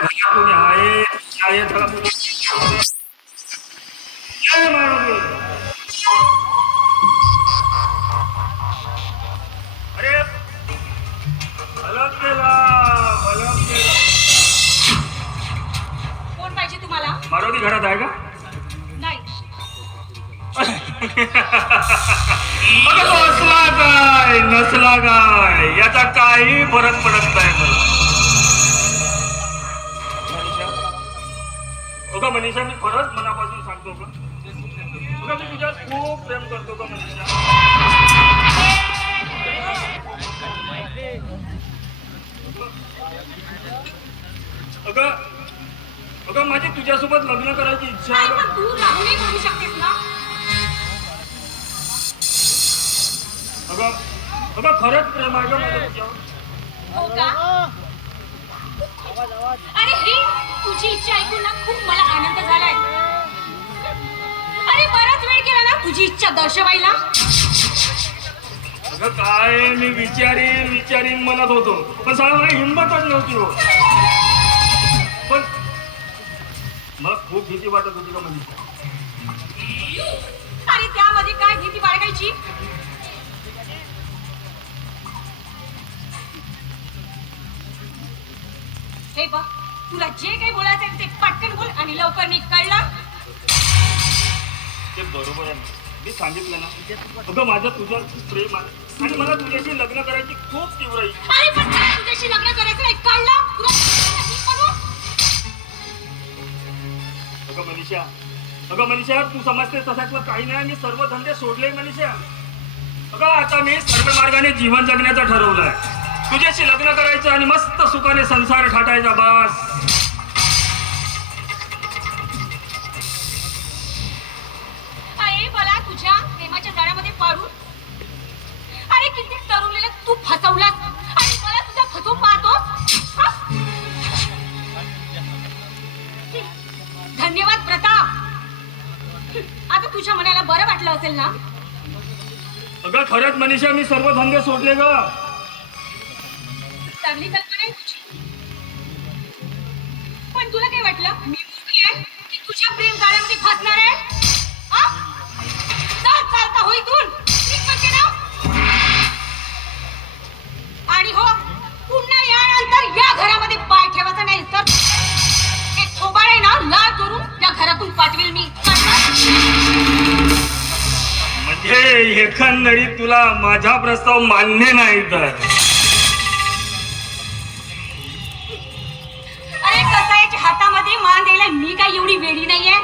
घरा कोणी आहे शाळेत त्याला कोणी जय मारुती. अरे भलम केला. कोण पाहिजे तुम्हाला? मारुती घरात आहे का? नाही. अगं तो असला काय नसला काय याचा काही फरक पडत नाही मला. अगं मनीषा मी खरंच मनापासून सांगतो का अगं मी तुझ्यात खूप प्रेम करतो का मनीषा. अगं अगं माझी तुझ्यासोबत लग्न करायची इच्छा काय आहे. पण तू राहूनही करू शकतेस ना? अगं अगं खरंच प्रेम आहे का माझं तुझ्यावर. हो का? अरे ही तुझी इच्छा ऐकून ना खूप मला आनंद झालाय. अरे बराच वेळ केला ना तुझी इच्छा दर्शवायला. अगं काय मी विचारीन म्हणत होतो पण साला मला हिंमतच नव्हती हो. पण मला खूप भीती वाटत होती का म्हणजे. अरे त्यामध्ये काय भीती बाळगायची? हे बघ तुला जे काही बोलायचं ते पटकन बोल आणि लवकर निघ, कळलं? ते बरोबर आहे मी सांगितलं ना. अगं माझं तुझ्यावर खूप प्रेम आहे आणि मला तुझ्याशी लग्न करायची खूप तीव्र इच्छा. अरे पण मला तुझ्याशी लग्न करायचं नाही, कळलं? तुला नाही करू? अगं मनीषा तू समजते तशातलं काही नाही. मी सर्व धंदे सोडले मनीषा. अगं आता मी सर्व मार्गाने जीवन जगण्याचं ठरवलंय. तुझ्याशी लग्न करायचं आणि मस्त सुखाने संसार थाटायचा बस. अरे मला तुझ्या प्रेमाच्या जाळ्यामध्ये पाडून अरे किती तरुणीला तू फसवलास आणि मला तुझा फसवून पाहतोस. धन्यवाद प्रताप. आता तुझ्या मनाला बरं वाटलं असेल ना? अगं खरंच मनीषा मी सर्व धंदे सोडले ग. चांगली कल्पना आहे तुझी. पण तुला काय वाटलं मी मूर्खी आहे की तुझ्या प्रेम जाळ्यामध्ये फसणार आहे? हा? चल चालता हो इथून. निघ म्हणजे ना. आणि हो पुन्हा यानंतर या घरामध्ये पाय ठेवायचा नाही तर हे थोबाड आहे ना लाल करून या घरातून पाठवेल मी. म्हणजे एकंदरीत तुला माझा प्रस्ताव मान्य नाही तर. अरे कसायच्या हातामध्ये मान द्यायला मी काही एवढी वेडी नाहीये.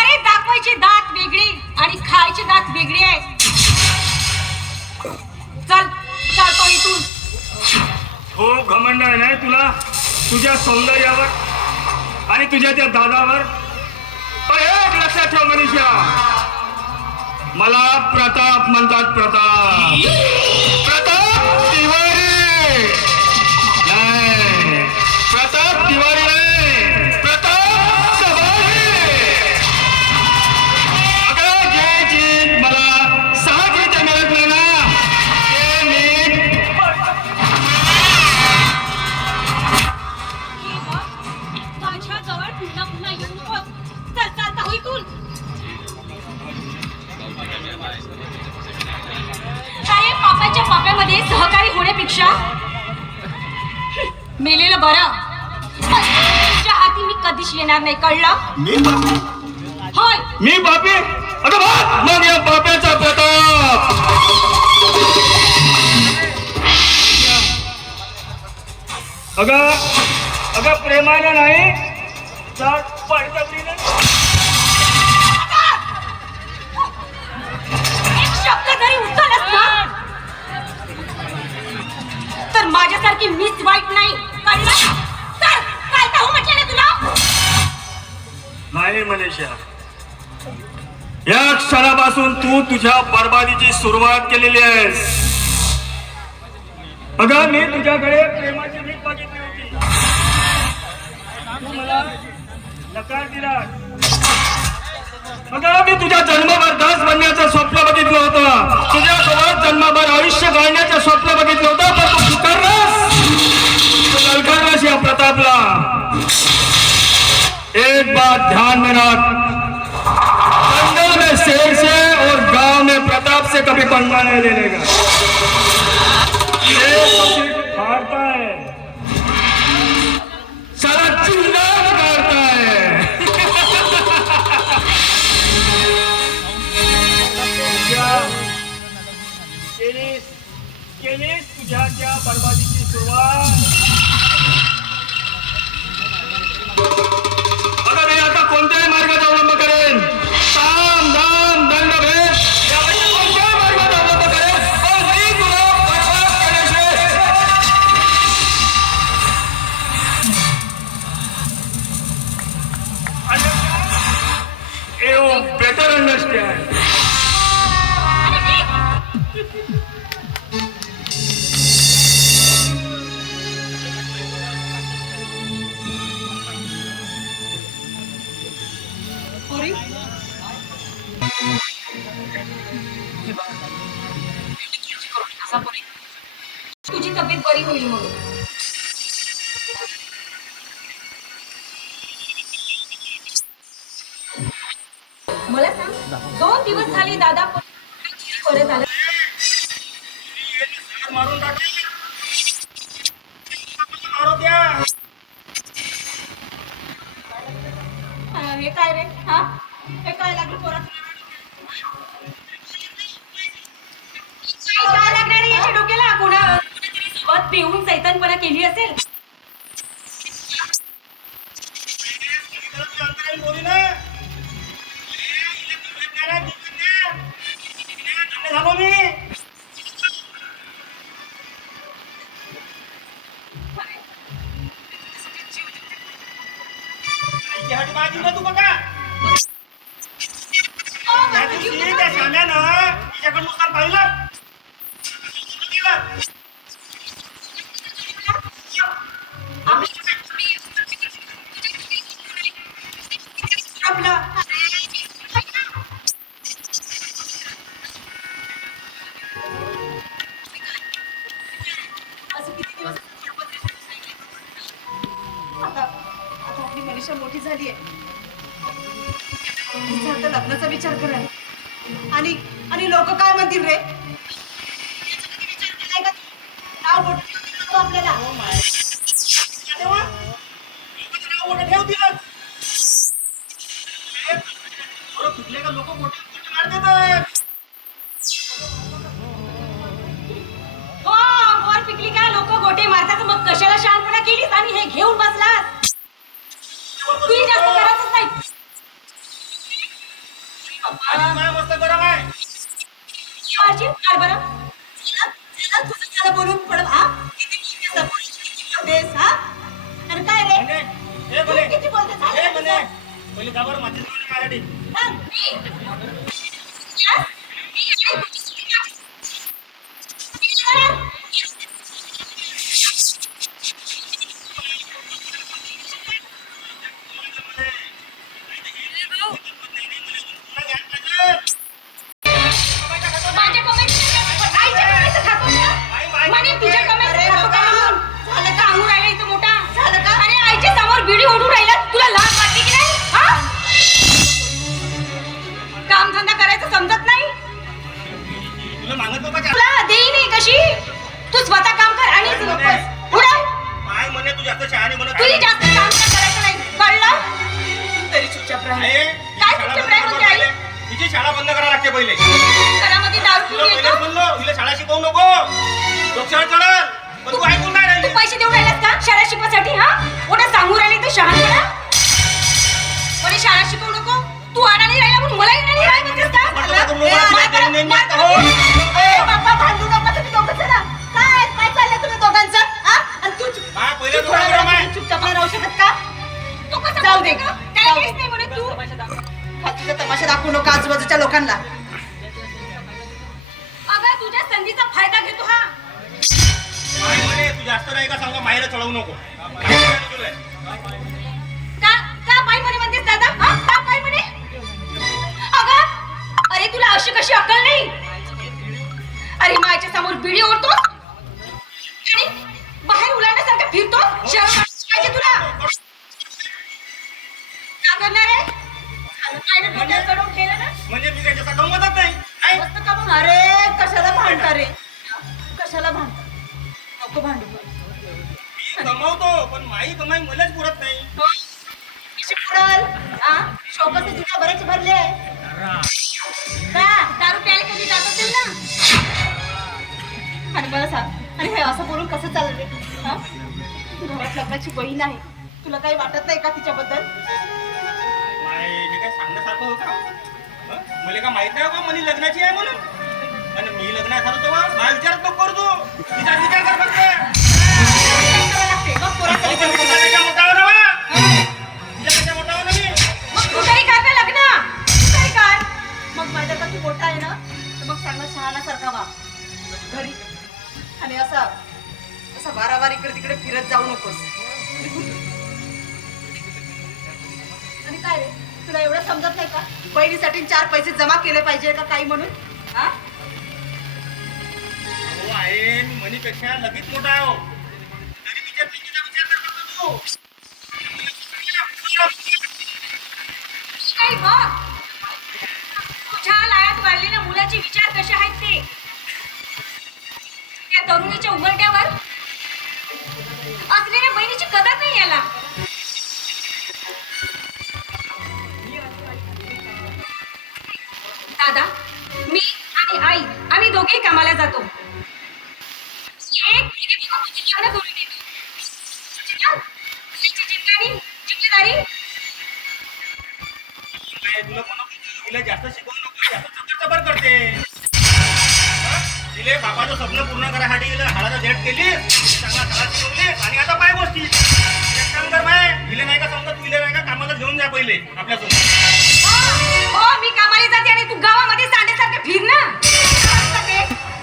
अरे दाखवायचे दात वेगळे आणि खायचे दात वेगळे आहे. चल चालतो इथून. खूप घमंड आहे नाही तुला तुझ्या सौंदर्यावर आणि तुझ्या त्या दादावर. पण एक लक्षात ठेव मनीषा मला प्रताप म्हणतात. प्रताप प्रताप तिवारी नाही. प्रताप तिवारी नाही. प्रताप सवारी. अगं जे चीज मला सहजरित्या मिळत नाही ना ते मी हे बघ, माझ्याजवळ पुन्हा पुन्हा येऊ नकोस. चल चालता हो इथून. अरे पापाच्या पाप्यामध्ये सहकारी होण्यापेक्षा मेलेलं बरं. तुझ्या हाती मी कधीच येणार नाही, कळलं? मी पापी. होय. मी पापी. अगं बघ मग या पाप्याचा प्रताप. अगं अगं प्रेमानं नाही तर बळजबरीनं. एक शब्द जरी उचललास ना तर माझ्यासारखी मीच वाईट नाही, कळलं? चल चालता हो म्हटलं ना तुला. नाही मनीषा या क्षणापासून तू तुझ्या बर्बादीची सुरुवात केलेली आहेस. अगं मी तुझ्याकडे प्रेमाची भीक मागितली होती. तू मला नकार दिला. अगं मी तुझ्या जन्मभर दास बनण्याचं स्वप्न बघितलं होतं. तुझ्यासोबत जन्मभर आयुष्य घालण्याचं स्वप्न बघितलं होतं पण तू पुकारलास. तू ललकारलास या एक बात ध्यान में रख, जंगल में शेर से और गांव में प्रताप से कभी पंगा नहीं लेने का। शेर तो सिर्फ हारता है, साला चिंगार करता है। केलीस तुझ्या त्या बरबादीची सुरुवात। आता मी आता कोणत्याही मार्गाचा अवलंब करेन, साम दाम दंड भेद यापैकी कोणत्याही मार्गाचा अवलंब करेन, पण मी तुला बरबाद केल्याशिवाय। You better understand. तुझी तब्येत बरी होईल म्हणून मला सांग, 2 दिवस झाले दादा परत आला मारून टाक, मारो द्या। हे काय रे? हा, हे काय लागलं पोराचं? काय लागणार आहे याच्या डोक्याला? कोणातरी सोबत पिऊन सैतानपणा केली असेल। तू बघा त्या शाम्यानं तिच्याकडे नुकसान पाहिलं। आपली मनीषा मोठी झाली आहे, तिचा आता लग्नाचा विचार करा। आणि आणि लोक काय म्हणतील रे? विचार केलाय का? नाव मोठं आपल्याला तेव्हा नाव मोठं ठेव दिलं कुठले का लोक मोठे मारतात। हो, वर पिकली का लोक गोटे मारतात, मग कशाला शहाणपणा केलीस आणि हे घेऊन बसलास? तुही जास्त करायचंच नाही। मस्त गरम आहे काय बरं? तुझं त्याला बोलून पडत हा किती बेस हा? आणि काय रे तू किती बोलते झालं? पहिले का बरं माझी मराठी कामधंदा करायचं समजत नाही तुला मागत नका तुला देई नाही कशी? तू स्वतः काम कर आणि काय म्हणे तू जास्त शहाणी म्हणत तुझी जास्त काम करायचं नाही, कळलं? तरी चुपचाप राहा। काय चुपचाप राहायचं म्हणजे आई? तिची शाळा बंद करायला लागते पहिले। घरामध्ये दारू तुला पिऊन पहिले येतो, म्हणलो हिला शाळा शिकवू नको, डोक्यावर चढल, पण तू ऐकून नाही तू राहिली। पैसे देऊन राहिलास का शाळा शिकवासाठी? हा, कोणा सांगू राहिले तर शहाणपणा? कोणी शाळा शिकवू नको, तू आणा नाही राहिला म्हणून मला नाही राहिला म्हणतेस का? बाप्पा भांडू नका तुम्ही दोघं जण। काय काय चाललंय तुम्ही दोघांचं हा? आणि तू पहिले थोडा वेळ चुपचाप नाही राहू शकत का? तू कसं जाऊ दे. बोलते का? काय काहीच नाही म्हणत तू. तुझा तमाशा दाखवू नका आजूबाजूच्या लोकांना। अगं तुझ्या संधीचा फायदा घेतो हा। काय म्हणे तू जास्त नाही का सांगा मायला चढवू नको। का का बाई म्हणे म्हणतेस दादा? हा, का बाई म्हणे? अगं अरे तुला अशी कशी अक्कल नाही? अरे मायच्या समोर बिडी ओढतो आणि बाहेर उलाढण्यासारखं फिरतो, शरम वाटते तुला? अगं बाईने डोक्यात चढवून केलं ना म्हणजे मी त्याच्या कमवतच नाही काय? मस्त कमवून अरे कशाला भांडता रे कशाला भांडता नको भांडू मी कमवतो पण माई कमाई मलाच पुरत नाही. कशी पुरल शोकस तुझ्या बरेच भरले का दारू प्यायला कधी जात असेल ना. आणि मला सांग आणि हे असं बोलून कसं चाललं रे हा? घरात लग्नाची बहीण आहे तुला काही वाटत नाही का तिच्याबद्दल माय हे काय सांगण्यासारखं होतं हं? मला का माहित नाही का मनी लग्नाची आहे म्हणून. आणि मी लग्न झालो तेव्हा माझा विचारच नको करू तू. तिचा विचार कर फक्त. करावं लागते मग पोराचा विचार करावा. तिच्यापेक्षा मोठा हो ना बा. तिच्यापेक्षा मोठा हो ना मी. मग तू तरी कर ना लग्न. तू तरी कर. मग माझ्या का तू मोठा आहे ना तर मग चांगला शहाणासारखा वा घरी आणि असा वारावार इकडे तिकडे फिरत जाऊ नकोस. आणि काय रे तुला एवढं समजत नाही का बहिणीसाठी 4 पैसे जमा केले पाहिजे का काही म्हणून हा हो आहे मी मनीपेक्षा लगेच मोठा आहे हो. तरी तिच्या पिंकीचा विचार कर फक्त तू. काही बघ. तुझ्या लायात वाढलेल्या मुलाचे विचार कसे आहेत ते. त्या तरुणीच्या उघडट्यावर असलेल्या बहिणीची कदर नाही याला. दादा मी आणि आई आम्ही दोघे कामाला जातो. एक मुलगी बघून तुझी लग्न करून देतो. मुलीची जिम्मेदारी काय तुला म्हणत तिला जास्त शिकवू नको जास्त चबर करते. तिले बापाचं स्वप्न पूर्ण करायसाठी गेलं हाडाला झेट केली चांगला शाळा शिकवली आणि आता काय गोष्टी एक काम कर माय तिले नाही का समजा तू इले नाही का कामाला घेऊन जा पहिले आपल्यासोबत. हो मी कामाला जाते आणि तू गावामध्ये सांडेसारखं फिर ना.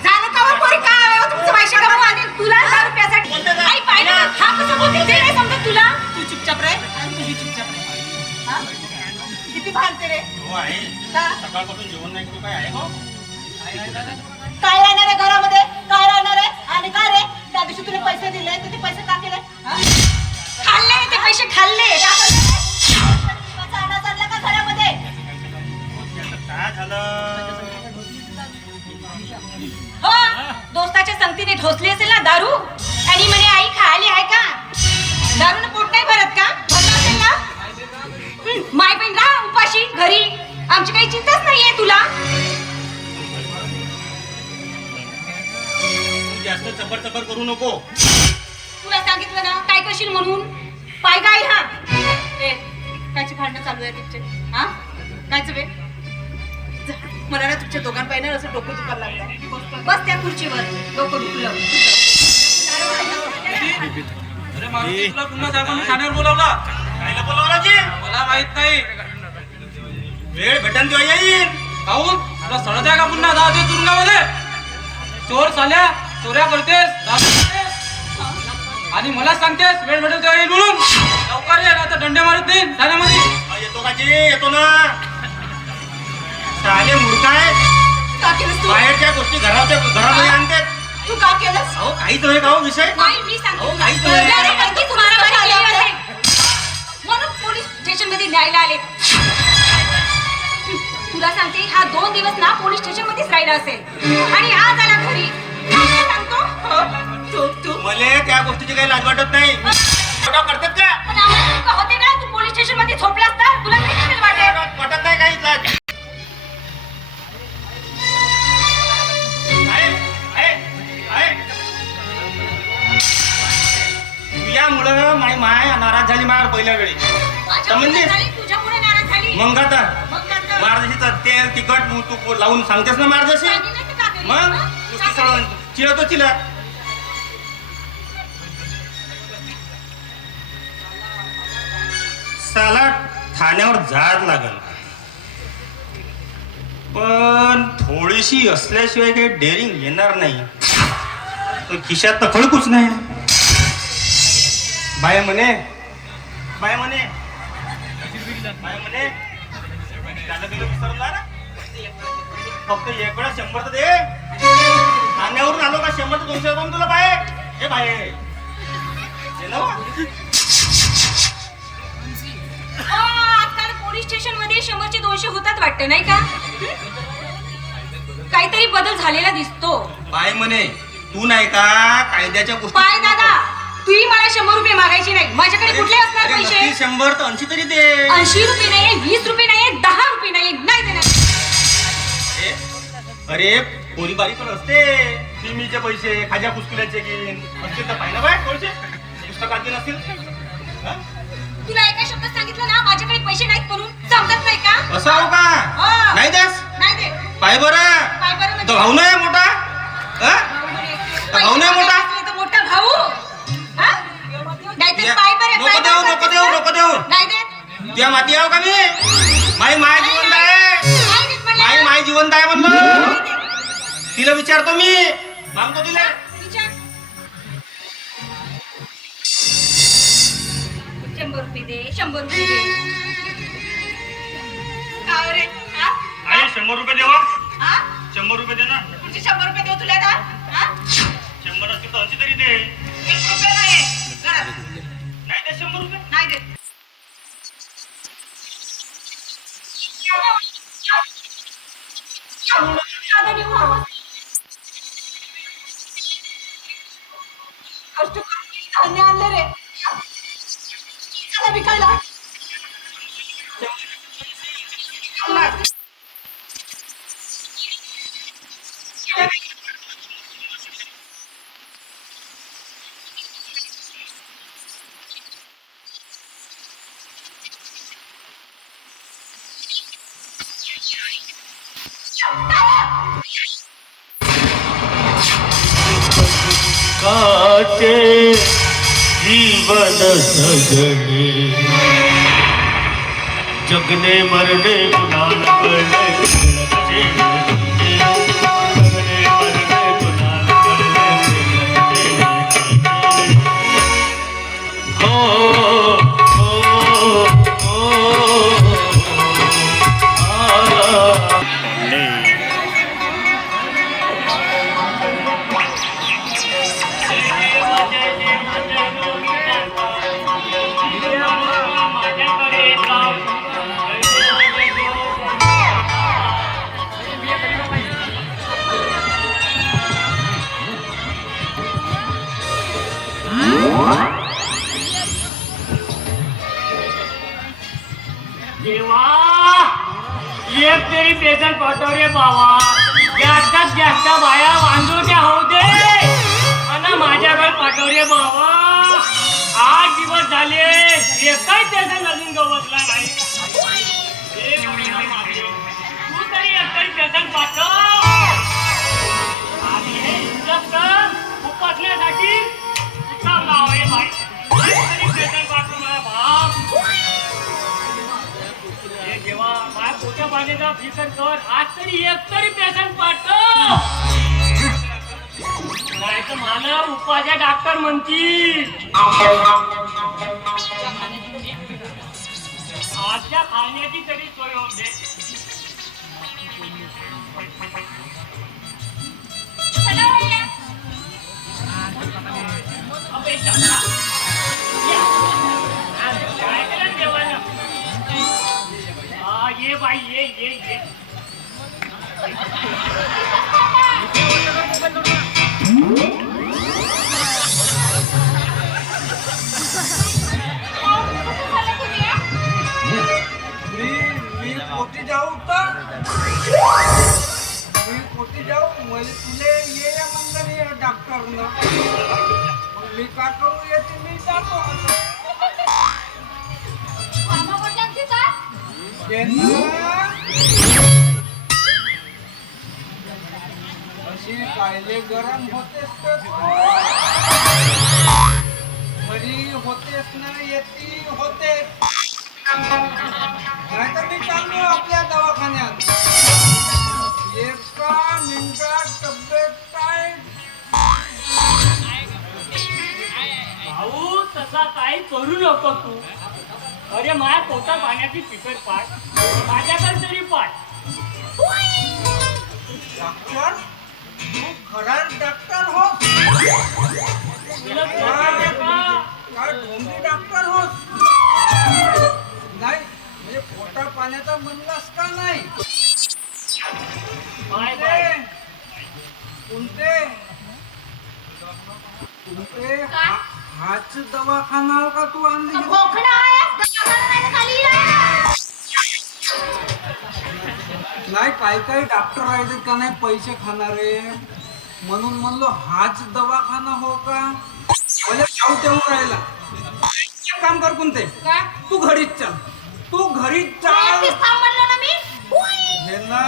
झालं का हो पोरी काय हो तुमचं पैसे कमवून आणि तुला 10 रुपयासाठी आई पाहिलं ना हा कसं बोलते ते नाही समजत तुला. तू चुपचाप राह आणि तुझी चुपचाप राह हा किती भांडते रे हो आहे का सकाळपासून जेवण नाही तू काय आहे हो काय राहणार आहे घरामध्ये काय राहणार आहे आणि काय रे त्या दिवशी तुला पैसे दिले तर ते पैसे का केले हा? खाल्ले ते पैसे खाल्ले. का केले? माझा अंदाज आणला का घरामध्ये काय झालं हो दोस्ताच्या संगतीने ढोसली असेल ना दारू आणि म्हणे आई खायली आहे का. दारूने पोट नाही भरत का. भरलं असेल ना. माय बहीण राहा उपाशी घरी. आमची काही चिंताच नाहीये तुला. तू जास्त चबर चबर करू नको. तुला सांगितलं ना काय करशील म्हणून. पाय काय हा ए कायची भांडणं चालू आहे तुमचे हा कायचं बे मला ना तुमच्या दोघांपायनं असं डोकं दुखायला लागलं बस त्या खुर्चीवर डोकं दुखलं. अरे मारुती तुला पुन्हा साहेबांनी ठाण्यावर बोलावला. कायला बोलावला जी मला माहित नाही. वेळ भेटन तेव्हा येईल. काहून तुला सळत आहे का पुन्हा जायचं तुरुंगामध्ये. चोर साल्या चोऱ्या करतेस दारू पितेस. आणि मला सांगतेस वेळ भेटेल तेव्हा येईल म्हणून. लवकर ये आता दंडे मारत नाही ठाण्यामध्ये. येतो का जी येतो ना. साले मुडकाय का केलंस तू बाहेरच्या गोष्टी घरामध्ये आणतात. तू का केलंस अहो काहीच नाही का हो विषय नाही मी सांगतो अहो, काहीच तुला. नाही. याच्यापैकी तुम्हाला बरं आले असेल. म्हणून पोलीस स्टेशन मध्ये न्यायला आले. तुला सांगते हा 2 दिवस ना पोलीस स्टेशन मध्येच राहिला असेल आणि आज आला घरी. काय सांगतो तू मला त्या गोष्टीची काही लाज वाटत नाही. फोटो करतात का पण आम्हाला तुका होते का तू पोलीस स्टेशन मध्ये झोपला असता तुला नाही असेल वाटेल. वाटत नाही काही लाज. तुझ्यामुळं माय नाराज झाली मायावर पहिल्या वेळी. माझ्यामुळे झाली, तुझ्यामुळे नाराज झाली. मग आता मग आता मार्गशीचं तेल तिखट तू लावून सांगतेस ना मार्गशी. सांगितलं तर का करेल? मग हा? नुसती सळून चिळतो चिला. साला ठाण्यावर जायला लागल पण थोडीशी असल्याशिवाय काही डेअरिंग येणार नाही. तर खिशात तर खळकूच नाही. बाय म्हणे बाय म्हणे बाय म्हणे त्याला बिलं विसरला ना. फक्त एक वेळा 100 तर दे. ठाण्यावरून आलो का 100 तर 200 रुपये तुला बाय. हे बाय दे ना. आजकाल पोलीस स्टेशन मध्ये 100चे 200 होतात वाटतं नाही का? काहीतरी बदल झालेला दिसतो. बाय म्हणे तू नाही का कायद्याच्या गोष्टी पाय दादा, तूही मला 100 रुपये मागायचे नाही. माझ्याकडे कुठले असणार पैसे? 100 तर 80 तरी दे. 80 रुपये नाही, 20 रुपये नाही, 10 रुपये नाही, नाही देणार. अरे पोरीबारी पण असते. नेहमीचे पैसे खाजा पुस्तकाचे घेईन असतील तर पाहिलं बाय थोडेसे पुस्तकात दे नसतील. तुला एका शब्दात सांगितलं ना माझ्याकडे पैसे नाहीत म्हणून, समजत नाही का? असं हो का? नाही देस नाही दे. पाय बरं. पाय बरं म्हणजे? तो भाऊ नाही मोठा. भाऊ नाही मोठा. मोठा भाऊ. हा? नाहीतर पाय बरं. नको देऊ नको देऊ नको देऊ. नाही देत. तुझ्या माती आहो का मी? माय जिवंत आहे. नाही देत म्हणलं. माय जिवंत आहे म्हणलं. तिला विचारतो मी. मागतो तिला. विचार. 100 रुपये दे, 100 रुपये दे. का रे? हा? आई 100 रुपये देवा. हा? 100 रुपये दे ना. तुझे 100 रुपये देऊ तुला आता? हा? 100 असतील तर 80 तरी दे. 1 रुपया नाही आहे. घरात. नाही दे 100 रुपये. नाही देत. कष्ट करून धान्य आणले रे. चला विकायला. काटे जीवन सजने जगने मरने गुलाल करने जगने मरने गुलाल करने हो देवा एक तरी पेशंट पाठव रे बाबा. जास्त बाया वांजोट्या होऊ दे आणि माझ्याकडे पाठव रे बाबा. 8 दिवस झाले एकही पेशंट अजून गवसला नाही. तू तरी एकतरी पेशंट पाठव. आणि हे इंजेक्शन उपसण्यासाठी उत्तम नाव आहे बाई. तरी पेशंट पाठव मला बाप. जेव्हा माझ्या पोट्या पाण्याचा फिकर कर. आज तरी एक तरी पेशंट पाठव. नाही तर मला उपाच्या डॉक्टर म्हणतील. आजच्या खाण्याची तरी सोय होऊ दे. अबे चला. काय केलं जेवायला? ये भाई ये मी पोटी जाऊ तर मला तुले ये म्हणलं डॉक्टरनं. मी का करू येते मी जातो. अशी कायले गरम होतेस तर बरी होतेस ना येती होते. नाही तर मी चाललो आपल्या दवाखान्यात. एका मिनिटात तब्येत काय. भाऊ तसा काही करू नको तू. अरे माझ्या पोटात पाण्याची फिकर पाठ. माझ्याकडे तरी पाठ. डॉक्टर तू खरा डॉक्टर हो. तुला कळते का? काय ढोंगी डॉक्टर हो. नाही म्हणजे पोटा हाच दवाखाना हो का तू आणली? खोकला आहे, दवाखाना नाही तर खाली आहे. नाही, काही काही डॉक्टर आहेत का नाही पैसे खाणारे, म्हणून म्हणलो हाच दवाखाना हो का. मला डाऊट येऊन राहिला. एक काम कर कोणते, काय? तू घरीच चल, तू घरीच मी चाल. एकटीच थांब म्हणलं ना मी. हुई. हे ना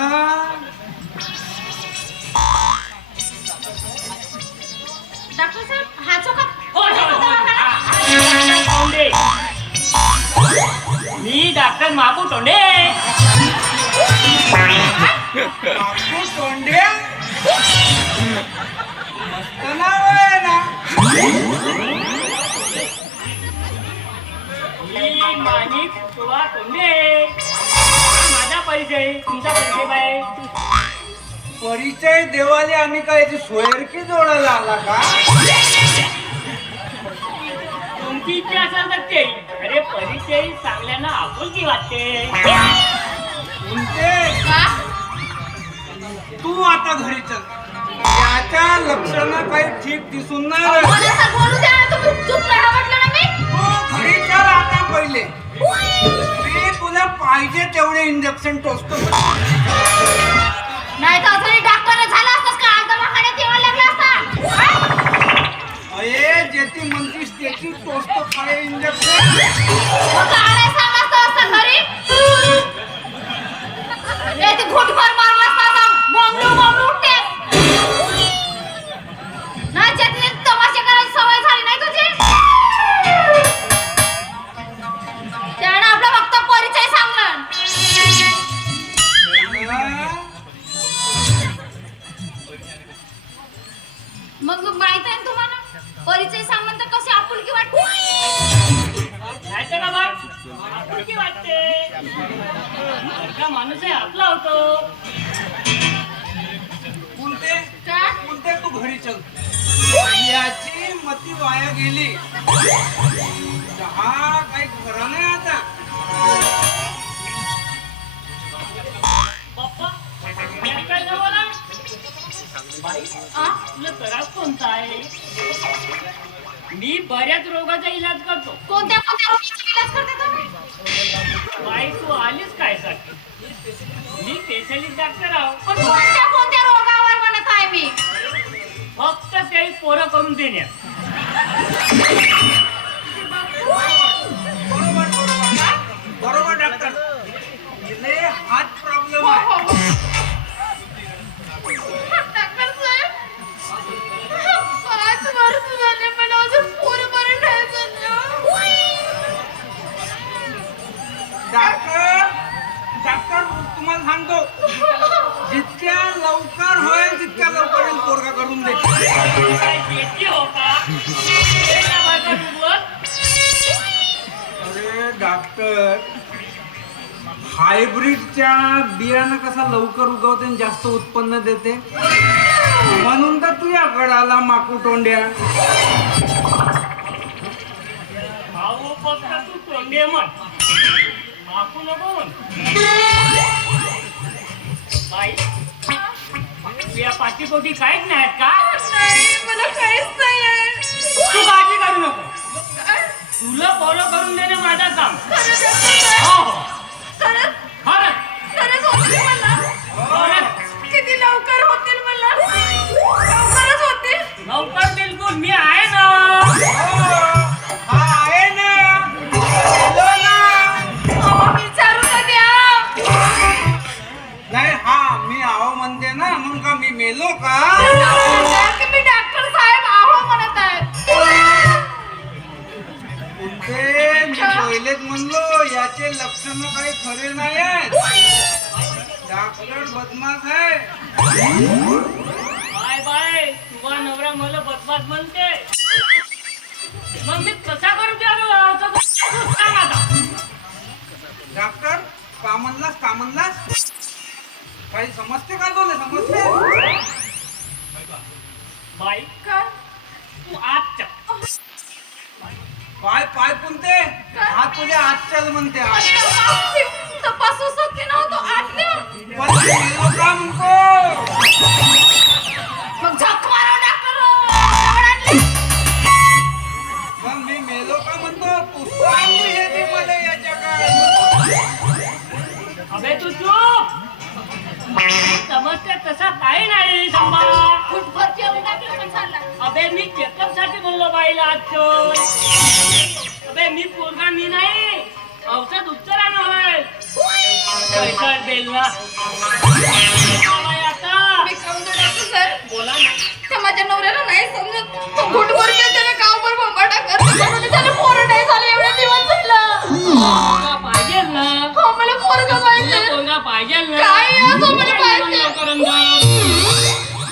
डॉक्टर साहेब, हा चोका होय, होय, होय. दवाखाना. डॉक्टर तोंडे. मी डॉक्टर माकू तोंडे. काकू तोंडे मस्त नाव आहे ना. मी माणिक तुला तोंडे. माझा परिचय, तुमचा परिचय बाय. परिचय देवाले आम्ही काय याची सोयरकी जोडायला आला का? तुमची इच्छा असेल तर ते. अरे परिचय चांगल्यानं आपुलकी वाटते. म्हणते का? तू आता घरी चल. याच्या लक्षणं काही ठीक दिसून नाही राहिली. मला तर बोलू द्या ना, तुम्ही चूप राहा म्हटलं ना मी. तू घरी चल आता पहिले. मी तुला पाहिजे तेवढे इंजेक्शन टोचतो. नाही तर अजूनही डॉक्टर झाला असतास का, दवाखान्यात यावं लागलं असता. अये जेती म्हणतीस त्याची टोचतो काय इंजेक्शन. मग काय सांगायचं असतं घरी? ए, ती घुटभर मारलं असता, बोंबलू बोंबलू उठते. नाही, चटणी तमाशे करायची सवय झाली नाही तुझी. त्यानं आपला फक्त परिचय सांगलं. मग माहित आहे ना तुम्हाला, परिचय सांगून तर कशी आपुलकी वाटते. जायचं का बघ? आपुलकी वाटते. घरचा माणूस आहे, आपला होतो. कोणते काय? कोणते तू घरी चल. याची मती वाया गेली. हा काही खरं नाही आता. पप्पा, काय जवळ ना? बाई, आ? तुला त्रास कोणता आहे? मी बऱ्याच रोगाचा इलाज करतो. कोणत्या कोणत्या रोगाचा इलाज करता तुम्ही? बाई, तू आलीच काय साठी? मी स्पेशलिस्ट डॉक्टर आहो. पण कोणत्या कोणत्या रोगावर म्हणत आहे मी? फक्त काही पोरं करून देण्यात. बरोबर डॉक्टर. इथे हाच प्रॉब्लेम आहे. डॉक्टर साहेब, 5 वर्ष झाले पण अजून पोरं बरं नाही झालं. डॉक्टर तुम्हाला सांगतो, जितक्या लवकर होईल तितक्या लवकर येऊन पोरगा करून दे. काय शेती हो का? शेतीला बाजार उगवत? अरे डॉक्टर, हायब्रिडच्या बियाणं कसा लवकर उगवते आणि जास्त उत्पन्न देते, म्हणून तर तुझ्याकडे आला माकू तोंड्या. भाऊ फक्त तू तोंडे म्हण, माफू नको म्हण. बाई, तुझ्या पाठीपोटी काहीच नाहीत का? नाही, मला काहीच नाही आहे. तू काळजी करू नको. तुला फॉलो करून देणं माझं काम. खरंच डॉक्टर साहेब, हो हो, खरंच खरंच खरंच होतील मला. खरंच. किती लवकर होतील मला. लवकरच होतील. लवकर बिलकुल मी आहे ना. हा आहे ना. बोलो ना. अहो, विचारू तर द्या. नाही, हा मी आहो म्हणते ना, म्हणून का मी मेलो का? डॉक्टर साहेब, तुम्ही डॉक्टर साहेब आहो म्हणत आहेत. ते मी पहिलेच म्हणलो याचे लक्षण काही खरे नाही आहेत. डॉक्टर बदमाश आहे. बाय बाय, तुझा नवरा मला बदमाश म्हणते. मग मी कसा करू द्या सांग आता. डॉक्टर का म्हणलास काही समजते का तुला? समजते? बाई, काय? तू आज चल. पाय पाय कोणते? हात तुझ्या हात चल म्हणते. तपासूच होते नव्हतो आतल्या. पण मेलो का म्हणतो? मग झक मारा डॉक्टर. दौडातले. मग मी लोक म्हणतो पुस्तक हे दे मला याच्या काय अबे तू चूप समस्या तसा काही नाही संभा. फुटभरची एवढी टाकली पण चालला. अबे मी चेकअप साठी बोललो बाईला आजचं. अबे मी पोरगा मी नाही औषध उपचार होय पैसा देईल ना बाई आता. मी खाऊन दे डॉक्टर सर. बोला ना. त्या माझ्या नवऱ्याला नाही समजत. तो फुटभर त्याने गावभर बोंबाटा करतो. त्याला पोरं नाही झालं एवढे दिवस झालं. पोरगा पाहिजे ना. हो मला पोरगा पाहिजे. पोरगा पाहिजे ना. काय असं मला पाहिजे. लवकर अंदर.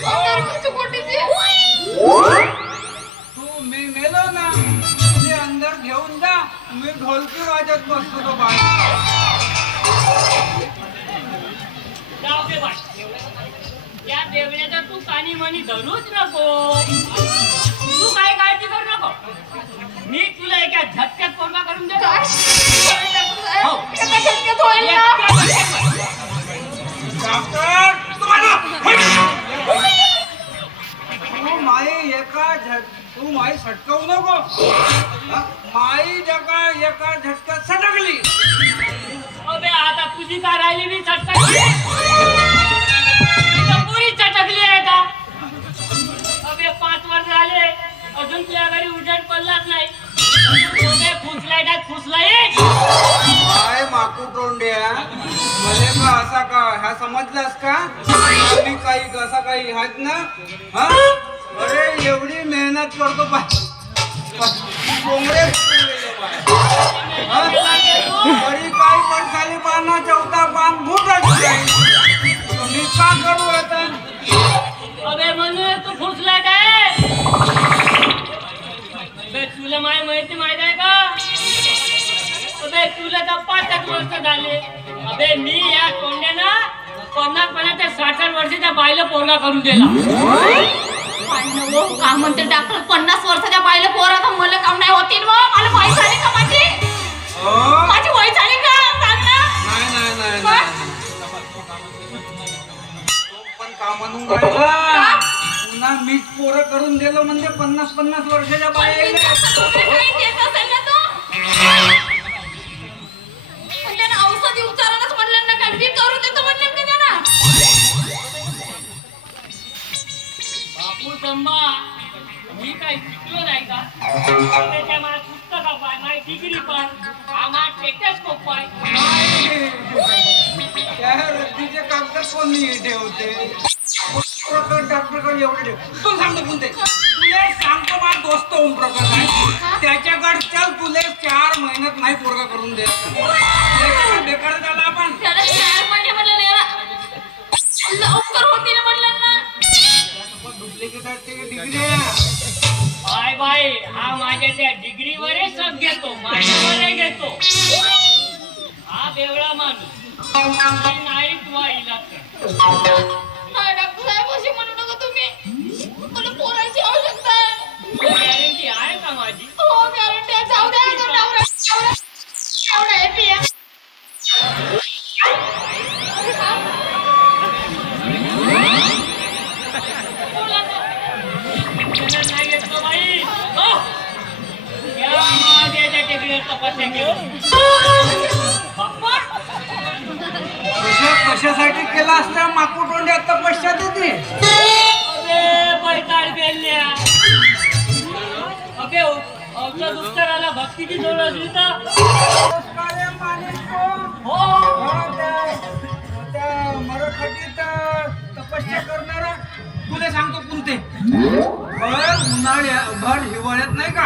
नरकाची कोटीची. तू मी मेलो ना तुझे अंदर घेऊन जा मी ढोलकी वाजत बसतो तो बाय जाऊ दे बाई. या देवण्याचा तू कानी मनी धरूच नको. तू काय काळजी करू नको. मी तुला एका झटक्यात पोरगा करून देतो. हो. एका झटक्यात होईल ना. एका झटक्यात. डॉक्टर तू माई तू माई सटकवू नको हा? माई एका झटक्यात सटकली अबे आता तुझी काय राहिली मी चटकली. मी तर पुरी चटकली आहे आता. अबे 5 वर्ष झाले अजून तुझ्या घरी उजेड पडलाच नाही. अबे फुसलाय काय माकू तोंड्या मले का असा का ह्या समजलास का मी काही कसा काही हात ना हा अरे एवढी मेहनत करतो कोंबडे तरी काही पण खाली पाना चौथा पान फुटच नाही मी का करू आता अबे म्हणून तू फुसलाय काय. अबे तुला माहिती आहे का. अबे तुला तर 5 वर्ष झाले. अबे मी या तोंड्यानं 50 ते 60 वर्षाच्या बाईला पोरगा करून दिला. काय म्हणते डॉक्टर 50 वर्षाच्या बाईला पोरा तर मला काम नाही होतील. मला वय झाली का माझी वय झाली का सांग ना. नाही पण का म्हणून राहिला पुन्हा मीच पोरं करून दिलं म्हणजे 50 वर्षाच्या बाहेर काही देत असेल ना तो. पण त्यानं औषधी उपचारालाच म्हणलं ना काय मी करू देतो म्हणलं का त्यानं. बापू संभा मी काय शिकलो नाही का. त्याच्या मला पुस्तका पाय माझी डिग्री पाय आम्हा टेटस्कोप पाय. त्या रद्दीचे कागद कोणी ठेवते डॉक्टरकडे एवढे ठेव तू सांगतो कोणते तुला सांगतो माझा दोस्त ओमप्रकाश आहे त्याच्याकडे चल तुले 4 महिन्यात नाही पोरगा करून दे बेकार झाला आपण त्याला 4 महिने म्हणलं नाही लवकर होतील म्हणलं ना. डुप्लिकेट डिग्री बाय हा माझ्या त्या डिग्रीवरच सब घेतो माझ्यावर घेतो. हा बेवडा माणूस नाही तुला इलाज. डॉक्टर साहेब अशी म्हणू नका तुम्ही. मला पोराची आवश्यकता आहे. गॅरंटी आहे का माझी. हो गॅरंटी आहे. जाऊ द्या एवढा आहे पिया. नाही घेतलं बाई. हो. या माझ्या टेकडीवर तपासण्या केलं. बाप्पा कशासाठी केला असता माकू तोंड्यात तपस्या देते अबे बैताळ बेलल्या. अबे औषध उपचाराला भक्तीची जोड असली तर हो त्या मराठीत तपस्या करणारा तुला सांगतो कोणते भर हिवाळ्यात नाही का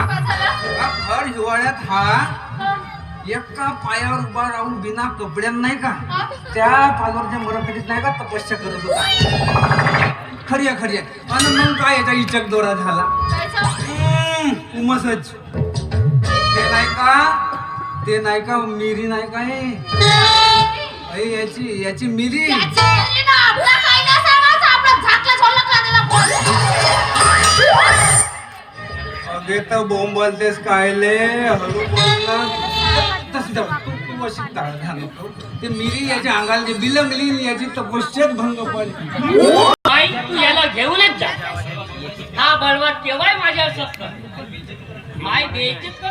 भर हिवाळ्यात हा एका पायावर उभा राहून बिना कपड्यां नाही का त्या पालवरच्या मराठीत नाही का तपस्या करत होता खरी आणि मग काय याचा इचक दोरा झाला उमसच ते नाही का मिरी नाही का हे याची मिरी अगे तर बोंब बोलतेस कायले हळू बोलला तू अशी ताळ झालं ते मिरी याच्या अंगाला जे बिलंगली याची तपस्यात भंग पडली बाई तू याला घेऊनच जा. हा बळवा केव्हाय माझ्यावर सत्ता माय द्यायचे का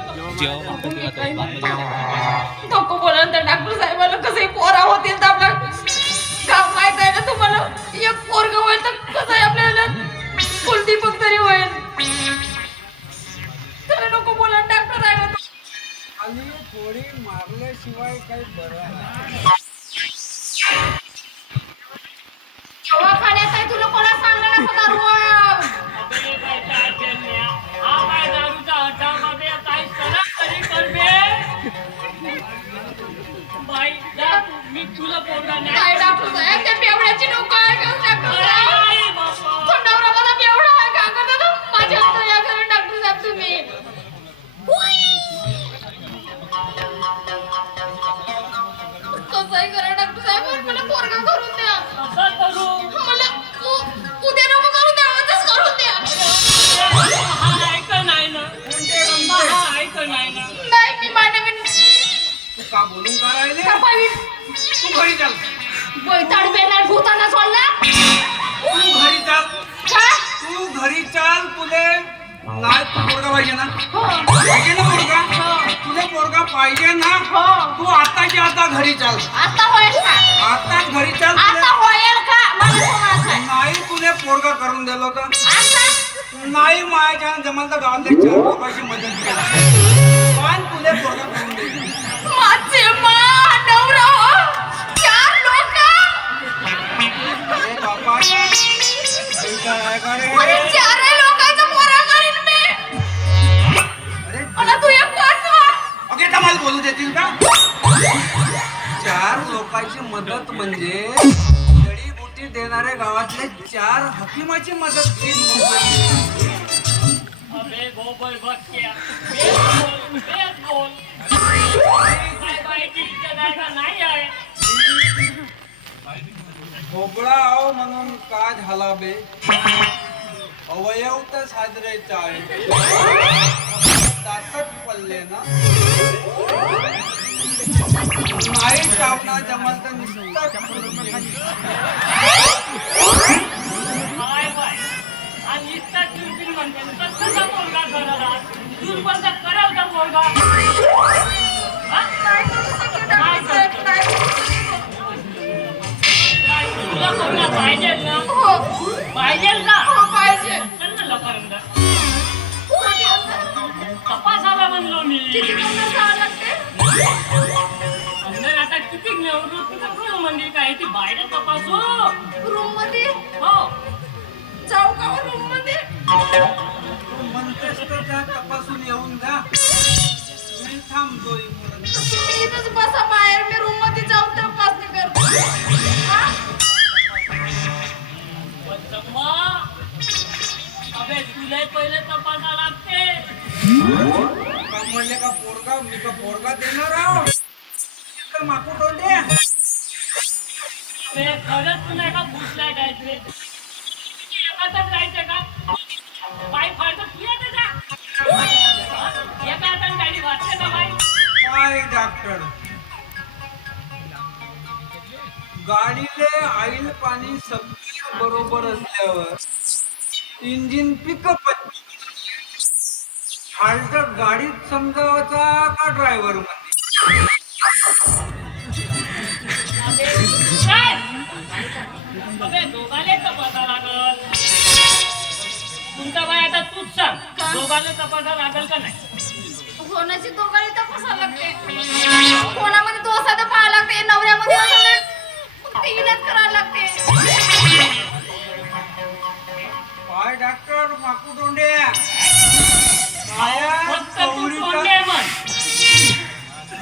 नको बोला ना त्या डॉक्टर साहेबाला कसंही पोरा होतील तर आपलं काम माहित आहे ना तुम्हाला. एक पोरग होईल तर कसं आहे आपल्याला कुलदीपक तरी होईल. त्याला नको बोला डॉक्टर साहेब. आणि थोडी मारल्याशिवाय काही बरं नाही. दवाखान्यात आहे तुला कोणा सांगणार नका दारू. अबे काय चाचण्या हा काय दारूचा अड्डा मध्ये काय सरासरी करबे बाई जा मी तुला पोरगा नाही काय डॉक्टर साहेब त्या बेवड्याची डोकं आहे का डॉक्टर साहेब. आई बाबा तो नवरा मला बेवडा आहे का करता तो माझ्या हातात या करून डॉक्टर साहेब तुम्ही. कसंही करा डॉक्टर साहेब मला पोरगा करून द्या. कसं करू मला उद्या नको करून द्या आजच करून द्या. हा ऐक नाही ना हा ऐक नाही ना नाही मी मानवी तू का बोलून का राहिले? तू घरी चाल. बैताड बेलाड भूताना सोडला. तू घरी चाल. काय तू घरी चाल. तुले नाही तू पोरगा पाहिजे ना? हो पाहिजे ना पोरगा? तुला पोरगा पाहिजे ना? हो तू आताची आता घरी चाल. आता होईल का आताच घरी चाल. आता तुला- होईल का मला तुम्हाला काय नाही तुले पोरगा करून दिलं तर आता नाही मायाच्या जमल तर गावातल्या 4 लोकांची मदत केली पण तुले पोरगा करून दिलं. माझे नवरा हो 4 लोक. अरे बापा हे काय आहे का रे? अरे 4 लोकांचं पोरा करीन मी. अरे मला तू एक पाचवा. ओके तर मला बोलू देतील का? 4 लोकांची मदत म्हणजे जडीबुटी देणाऱ्या गावातले 4 हकीमाची मदत केली. अबे गोबर बक्या बेस बोल काय बाईची इज्जत आहे का नाही आहे भोपळा आहो म्हणून का झाला बे? अवयव तर साजरेचा आहे ताकद पडले ना नाही चावना जमल तर नुसता काय बाई आणि इतका चुरबीन म्हणते कसा पोरगा करला दुर्बल तर कराल का पोरगा हा? काय करू शकते डॉक्टर साहेब काय काय तुला पोरगा पाहिजे ना हो पाहिजे ना हो पाहिजे. चल ना लवकर तपासाला म्हणलो मी किती दिवस जावं लागते. अंदर आता किती निवडणूक म्हणजे काय ती बाहेर तपासू रूम मध्ये हो जाऊ का रूम मध्ये. म्हणतेस तर त्या तपासून येऊन जा. मी थांबतो इकडं. तुम्ही इथंच बसा बाहेर मी रूम मध्ये जाऊन तपासणी करते. हा? जम्मा अबे तुला पहिले तपासा लागते का म्हणले का पोरगा मी का पोरगा देणार आहो तर माकू डोंडे. ते खरंच नाही का भूसलाय काय ते एकाच जायचं का बाई फाडतं तू येते का एका हाताने गाडी वाचते का बाई काय डॉक्टर गाडीले ऑइल पाणी सगळं बरोबर असल्यावर इंजिन पिकअप फाल्ट गाडीत समजावायचा का ड्रायव्हर मध्ये? काय अबे दोघाले तपासा लागल तुमचा बाई आता तूच सांग दोघाले तपासा लागल का नाही कोणाची दोघांनी तपासावं लागते. कोणामध्ये दोष आहे तर पाहावं लागते. नवऱ्यामध्ये असेल तर ते इलाज करावं लागते. काय डॉक्टर माकू डोंडे फक्त तू तोंडे म्हण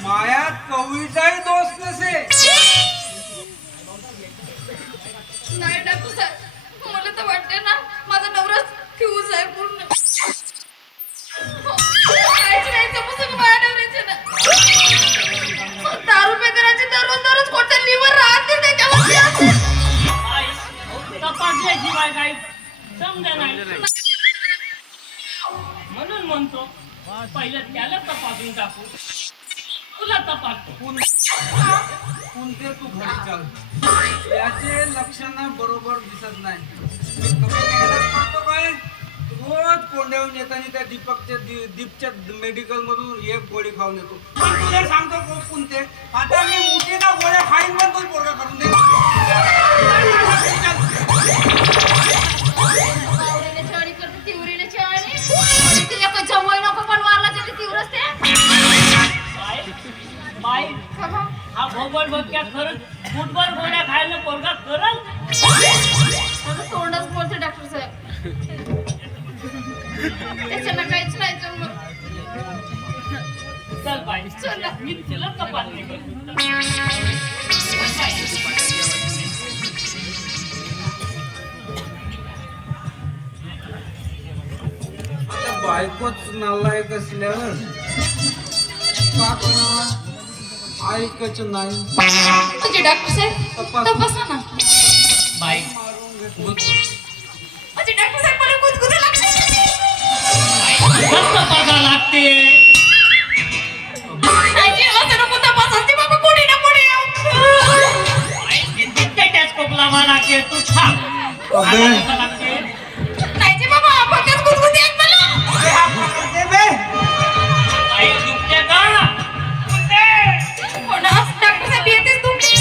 मायात कवळीचाही दोष नसे. नाही डॉक्टर साहेब मला तर वाटते ना माझा नवरा फ्यूज आहे पूर्ण. काहीच नाही समजू का माझ्या नवऱ्याचे ना. 10 रुपये करायचे दररोज कोणतं लिव्हर राहते त्याच्यावर. आई तपासल्याची बाय काय समजा नाही म्हणून म्हणतो पहिलं त्याला तपासून टाकू तुला तपासतो कोणते तू घरी चाल. याचे लक्षण बरोबर दिसत नाही. मी कमी मेहनत करतो काय रोज कोंड्याहून येताना त्या दीपच्या मेडिकल मधून एक गोळी खाऊन येतो. पण तुला सांगतो कोणते आता मी मुठीला गोळ्या खाईन पण तो पोरगा करून दे. आवडीने चढी करते तिवरीने चढी तिला काही जमवाय नको पण मारला तरी तीव्रच ते बाई का बा? हा भोगल भक्या खरंच फुटबॉल गोळ्या खायला पोरगा करल. माझं तोंडच बोलते डॉक्टर साहेब त्याच्यानं काहीच नाही जमलं. चल बाई चल ना. मी तुला तपासणी करतो. आता बायकोच नालायक असल्यावर ऐकच नाही. म्हणजे डॉक्टर साहेब तपास. तपासा ना. बाई म्हणजे डॉक्टर साहेब मला गुदगुदी लागते. तपासा लागते. नाही जेव्हा तर नको तपासा ते बाबा कोणी ना कोणी किती टेस्कोप लावा लागते तू थांब. अबे. आता लागते. नाही जे बाबा आपणच गुदगुदी आहेत मला. दे बे. बाई दुखते का? हो ना डॉक्टर साहेब येतेच तुमची.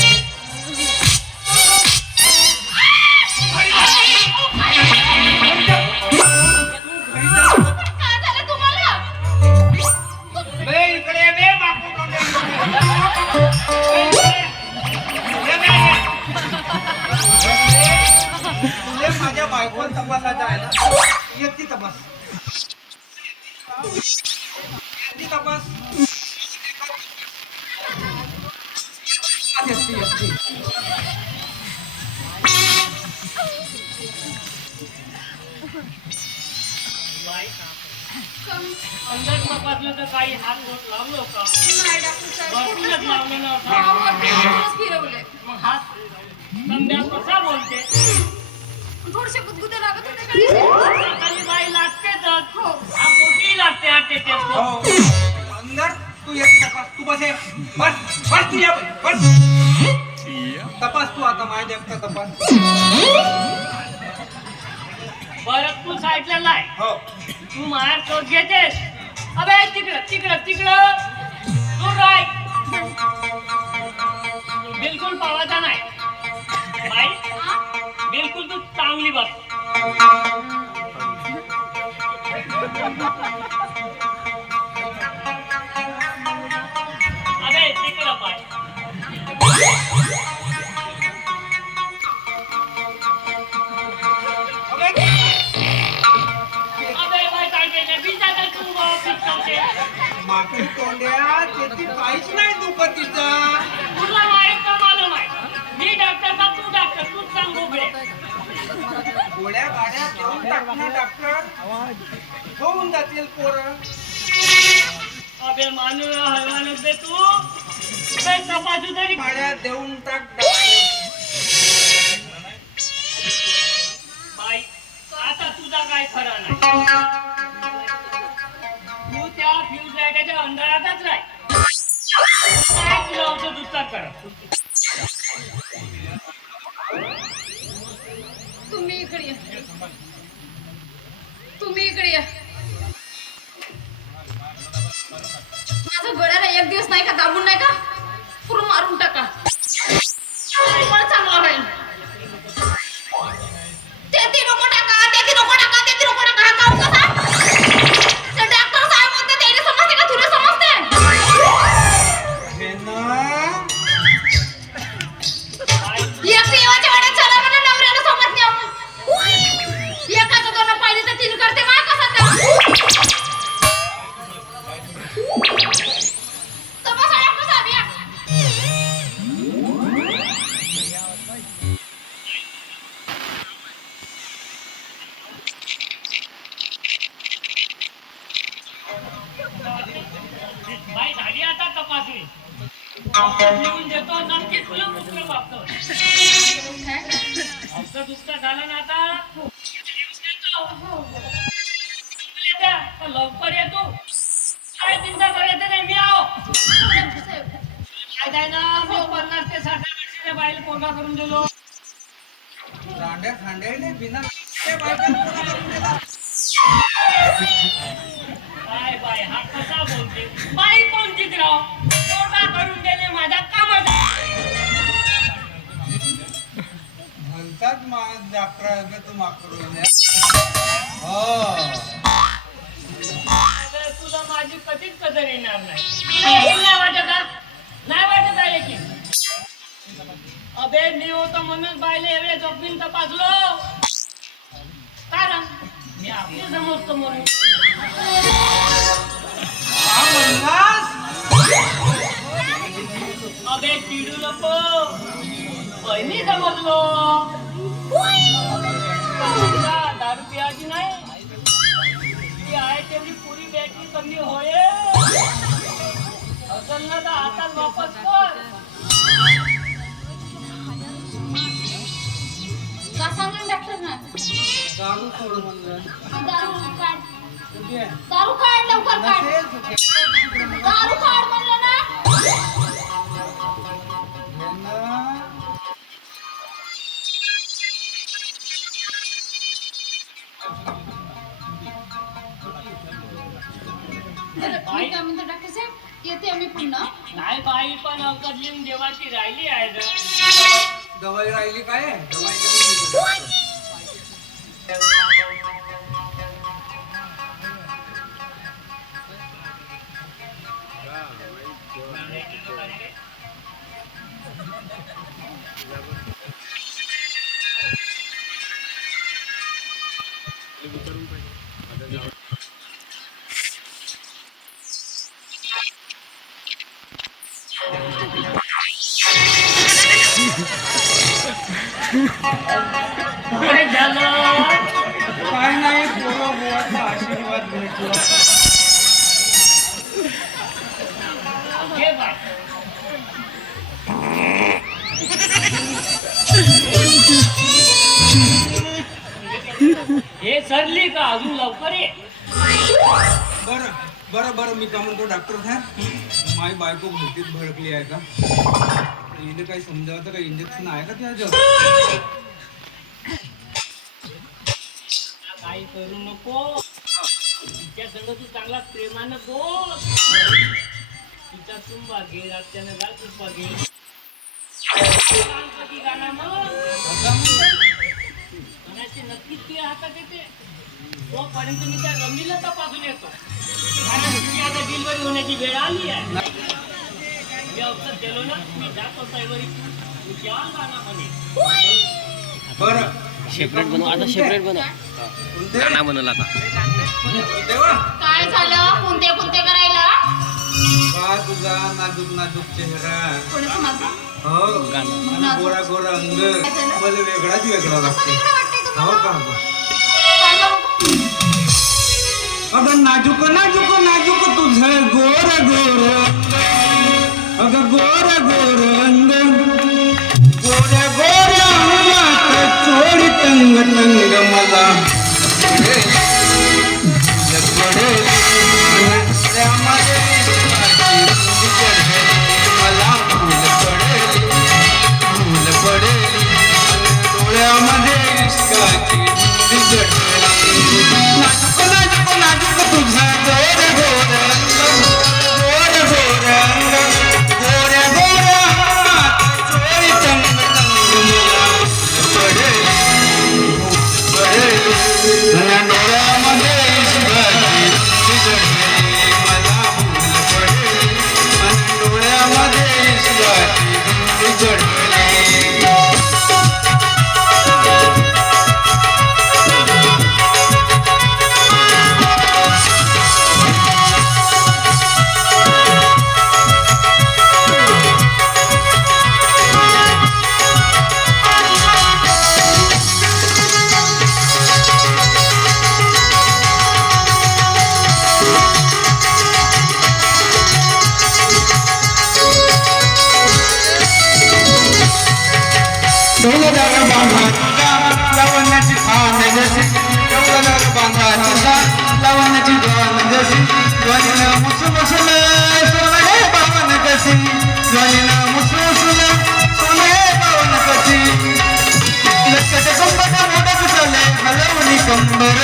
काय झालं तुम्हाला? बे इकडे ये बे बापू तुझे माझ्या बायकोला तपासायचं आहे ना. येते तपास. येते तपास. येते. अंदर तपासलं तर काही हात बोट लावलो का? नाही डॉक्टर साहेब वरतूनच लावलं नव्हतं. वरतीच फिरवले. मग हात संध्या कसा बोलते? थोडेसे गुदगुदे लागत होते का? हाताची बाई लागतेच. हो. हा पोटी लागते हा टेस्कोप. हो. अंदर तू येते तपास. तू बस ये. बस बस तू ये बस. तपास तू आता माझ्या देखता तपास. बरं तू साईडला आहे. हो. तू मार शोध घेतेस. अबे तिकडं तिकडं तिकडं दूर राय. बिलकुल पावायचा नाही. बाई बिलकुल तू चांगली बस. अबे तिकडं पाय. अबे बाई काय केलं? बिचारा तू पिचवते. मागची तोंड्या त्याची काहीच नाही दुखत तिचा. तुला माहित का मालूम आहे? मी डॉक्टर का तू डॉक्टर तूच सांग उघडे. गोळ्या गाड्या देऊन टाकणार डॉक्टर. होऊन जातील पोरं. अबे मानू हलवानच दे तू. बे तपासू तरी. गाड्या देऊन टाक डॉक्टर. बाई आता तुझा काय खरा नाही. तू त्या फ्यूज लाईटाच्या अंधारातच राह. काय तुला औषध उपचार कर. तुम्ही इकडे या. तुम्ही इकडे या. माझं गळ्याला एक दिवस नाही का दाबून नाही का पूर्ण मारून टाका. पण चांगला राहील. ते नको टाका ते नको टाका ते नको टाका. हा काम कसा? ते डॉक्टर साहेब म्हणते त्याला समजते का तुला समजते? हे ना एक देवाच्या वाड्यात चला म्हणून नवऱ्याला सोबत न्यावं. एकाचं दोन पाहिजे तर तीन करते मा कसा तर. तपासा डॉक्टर साहेब या. बाई झाली आता तपासणी. लिहून देतो नक्की तुला पुत्र बापतो. औषध उपचार झाला ना आता. लवकर येतो. काय चिंता करायचं नाही. मी आहो. फायदा आहे ना. मी 50 ते 60 वर्षाच्या बाईला पोरगा करून दिलो. दांड्या खांड्याने बिना ते बायका पोरं करून देतात. काय बाई हा कसा बोलते बाई कोणतीच राव पोरगा करून देणे माझ्या कामाचा म्हणतात माणूस डॉक्टर तू माकरून हो अगं, तुला माझी कधीच कदर येणार नाही नाही वाटत का नाही वाटत आहे की अबे मी होतो म्हणून बायले एवढे जोखमीन तपासलो कारण मी आपली समजतो म्हणून अबे चिडू नको बहिणी समजलो तुला दारू पियाची नाही ती आहे तेवढी पुरी बॅटरी कमी होय असेल ना तर हातात वापस कर का सांगून डॉक्टर ना दारू सोड म्हणलं दारू काढ लवकर काढ दारू काढ म्हणलं ना मी काय म्हणतो डॉक्टर साहेब येते आम्ही पुन्हा नाही बाई पण अवकाश लिहून देवाची राहिली आहे ग दवाई राहिली काय दवाई घेऊन येतो. काय झालं काय नाही पोरं बुवाचा आशीर्वाद भेटला घे बाई हे सरली का अजून लवकर ये बरं बरं बरं मी का म्हणतो डॉक्टर साहेब माझी बायको भरतीत भडकली आहे का हिने काही समजावतं का इंजेक्शन आहे का त्याचं काही करू नको तिच्या संग तू चांगला प्रेमानं बोल तिचा तुंबा घे रात्यानं घाल तुंबा घे गणपती गाणं म्हणायचे नक्कीच तुझ्या हातात येते तोपर्यंत मी त्या रमीला तपासून येतो कारण तुझी आता डिलिव्हरी होण्याची वेळ आली आहे मी औषध गेलो ना मी जातो साहेबरी तू जेवण गाणं म्हणे बरं सेपरेट बनव आता सेपरेट बनव गाणा बनवला आता देवा काय झालं कोणते कोणते करायला का तुझा नाजूक नाजूक चेहरा कोणाचं माझं हो आणि गोरा गोरा अंग मला वेगळाच वेगळा लागतो वेगळं वाटतंय हो तुम्हाला का काय बघू? अगं नाजूक नाजूक नाजूक तुझं गोर गोर अगं गोर गोर अंग गोऱ्या गोऱ्या अंगात चोरी तंग तंग मला डोळ्यामध्ये इश्काची नाजूक नाजूक नाजूक तुझा गोर गोर गोर गोर गोऱ्या गोऱ्या हात चोरी तंग तंग मला पडेल डोळ्यामध्ये इश्काची मला भूल पडेल डोळ्यामध्ये इश्काची जडली डोंगरावर बांधा तुझा लवण्याची खान जशी डोंगरावर बांधा तुझा लवण्याची खान जशी ध्वनीनं मुसमुसल सोनं हे पावन कशी ध्वनीनं मुसमुसल सोनं हे पावन कशी लटकट कंबट मोठं कुठले हलवणी कंबर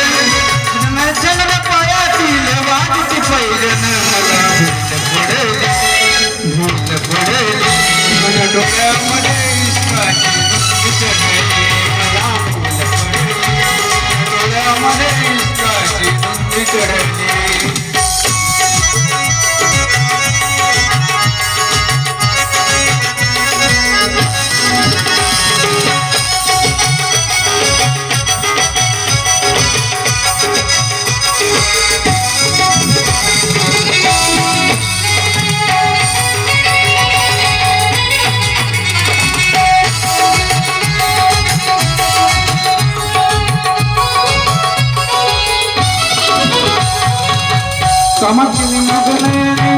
डोळ्यामध्ये इश्काची धुंदी चढली मला फुल पडली डोळ्यामध्ये इश्काची धुंदी चढली कामाक्षी मृगनयनी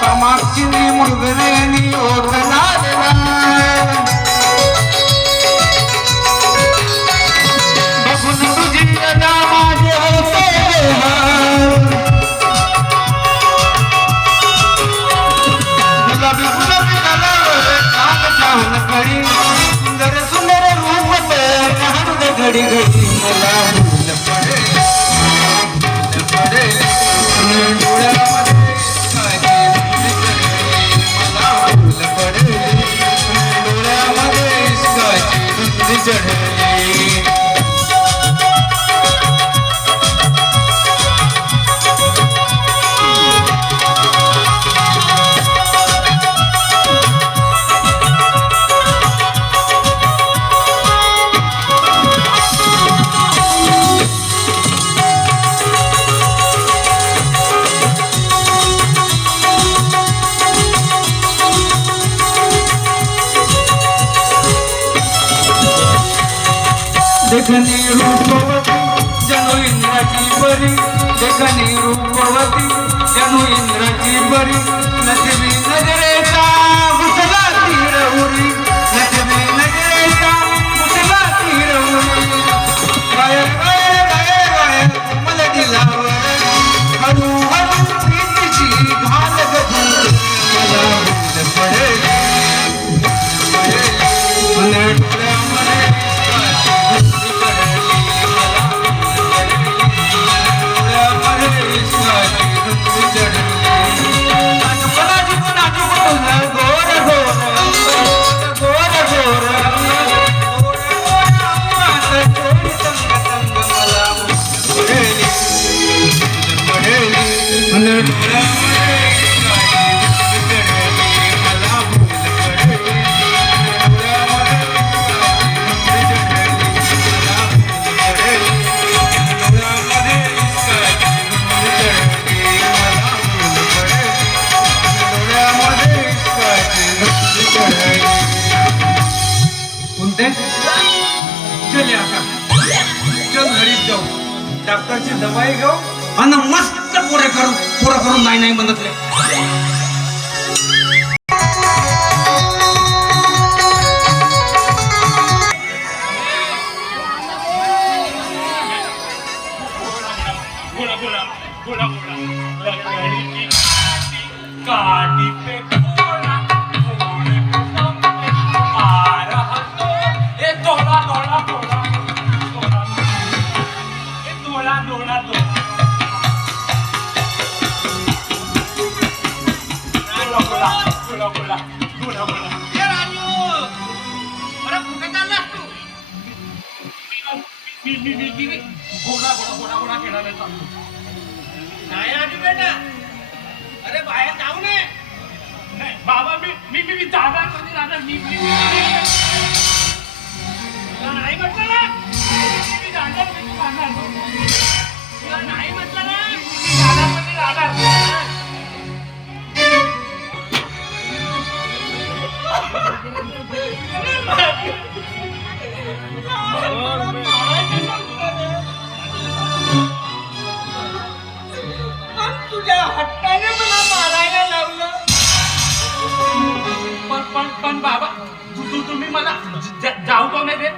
कामाक्षी मृगनयनी ओढला बघून तुझी अदा माझे होते गुलाबी गुलाबी कलावर काग चाहून कडी सुंदर सुंदर रूप घडी घडी मला देखनी रूपवती जणू इंद्राची परी देखनी रूपवती जणू इंद्राची परी नजरी नजरेचा घुसला तीर उरी नजरी नजरेचा घुसला तीर उरी गायल गायल गायल गायल कोमल दिलावर हळू हळू प्रीतीची घाल गजून मला भूल पडेल चल घरी जाऊ डॉक्टरची दवाई घेऊ आणि मस्त पुरे करून नाही नाही म्हणत गाड़ी पे घोड़ा घोड़े पे सामने आ रहा तो ये दौड़ा दौड़ा दौड़ा दौड़ा ये दौड़ा दौड़ा दौड़ा गोला गोला गोला गोला ये राजू अरे कुठे चाललास तू मी गोला गोला गोला गोला खेळायला चाललो नाही राजू बेटा अरे बाहेर जाऊ नये नाही बाबा मी जाणार कधी राहणार मी नाही म्हटलं ना मी जाणार तुला नाही म्हटलं ना मी जाणार कधी राहणार तुझ्या हट्टाने मला मारायला लावलं पण बाबा तुम्ही मला जाऊ का नाही देत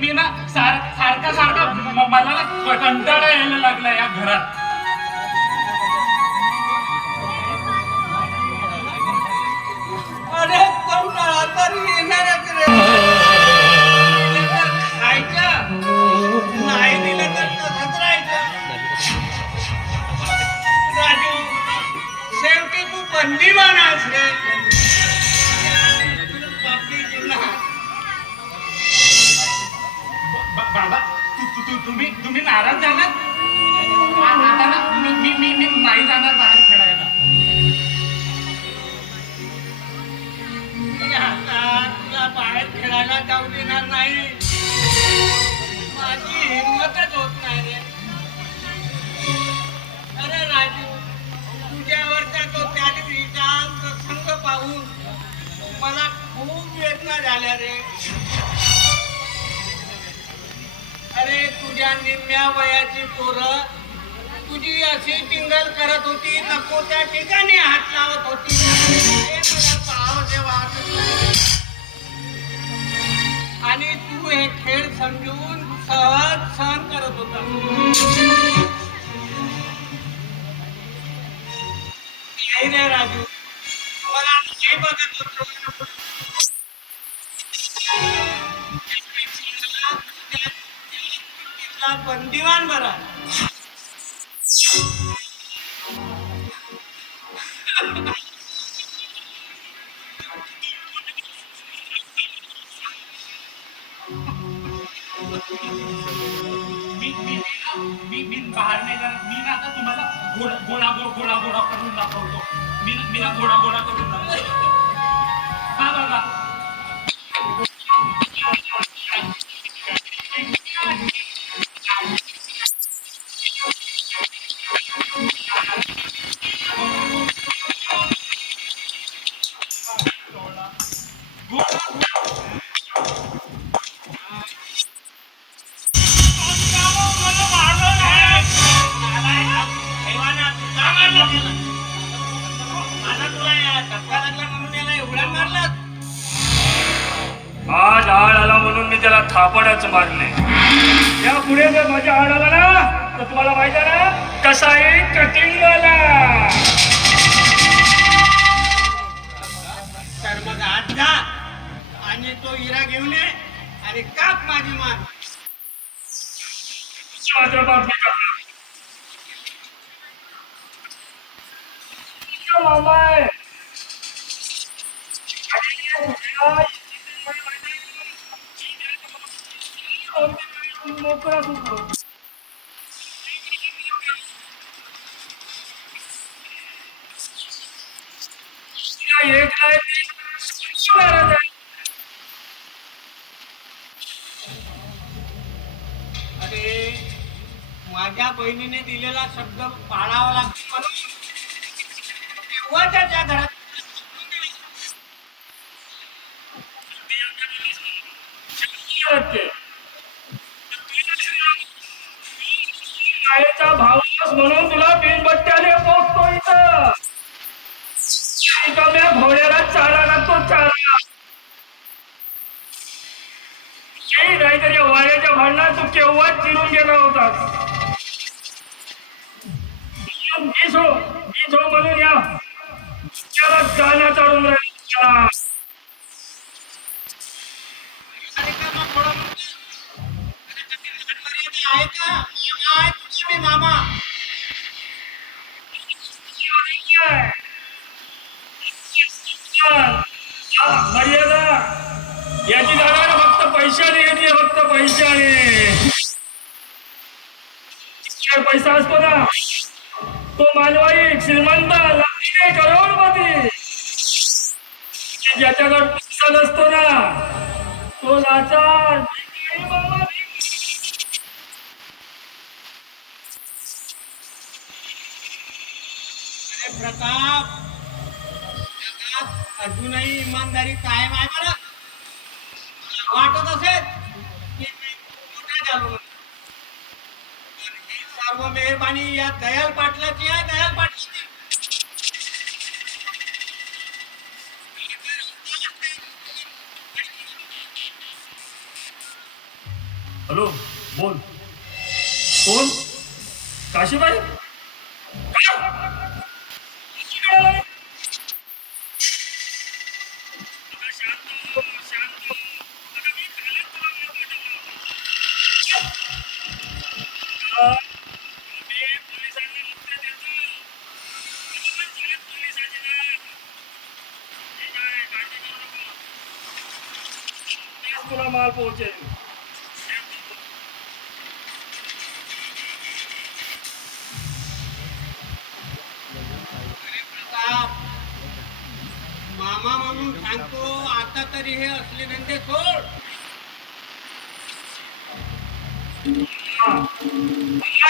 मी ना सारखा मला ना कंटाळा यायला लागला या घरात अरे कंटाळा तर येणारच रे खायचं नाही दिलं तर तसंच राहायचं राजू नाही जाणार बाहेर खेळायला. मी आता तुला बाहेर खेळायला जाऊ देणार नाही. माझी हिंमतच होत नाही रे. अरे राजू, तुझ्यावरचा तो त्या दिवशीचा प्रसंग पाहून मला खूप वेदना झाल्या रे. अरे तुझ्या निम्म्या वयाची पोरं तुझी अशी टिंगल करत होती, नको त्या ठिकाणी हात लावत होती. हे मला पाहावंसे वाटत नाही. आणि तू हे खेळ समजून सहज सहन करत होता. नाही रे राजू, मला हे बघत होतो. बंदिवान बरा. मी बाहेर नाही जाणार. मी ना आता तुम्हाला गोळा करून दाखवतो. मी ना गोळा करून दाखवतो. हा बघा. आज आड आला म्हणून मी त्याला थापडच मारले. या पुढे जर माझ्या आड आला ना तर तुम्हाला माहिती आहे ना कसाही कटिंग वाला. तर मग आज जा आणि तो हिरा घेऊन ये आणि काप माझी मान. मात्र बाप मी करणार. मामा आहे. मोकळा सुटलो. एक अरे माझ्या बहिणीने दिलेला शब्द पाळावा लागतो म्हणून तेव्हा त्याच्या घरात आईचा भावनास म्हणून तुला बिनबट्ट्याने पोचतो इथं. कम्या घोड्याला चारा लागतो चारा. नाहीतरी वाऱ्याच्या भांडणात तू केव्हाच चिरून गेला होतास. म्हणून या त्याला गाणं चालून राहिला. आहे का आहे तुझे मी मामा. मर्यादा याची जागा फक्त पैशाने येते. फक्त पैशाने. पैसा असतो ना तो मालवाई श्रीमंत लाखीने करोडपती. ज्याच्याकडे पैसा नसतो ना तो लाचार. प्रताप अजूनही इमानदारी कायम आहे मला. वाटत असेल की मी मोठा झालो म्हणून. ही सर्व मेहरबानी या दयाल पाटलाची आहे. दयाल पाटलाची. हॅलो बोल. कोण? काशीबाई. तुला माल पोहोचेल. सांगतो आता तरी हे असले धंदे सोड.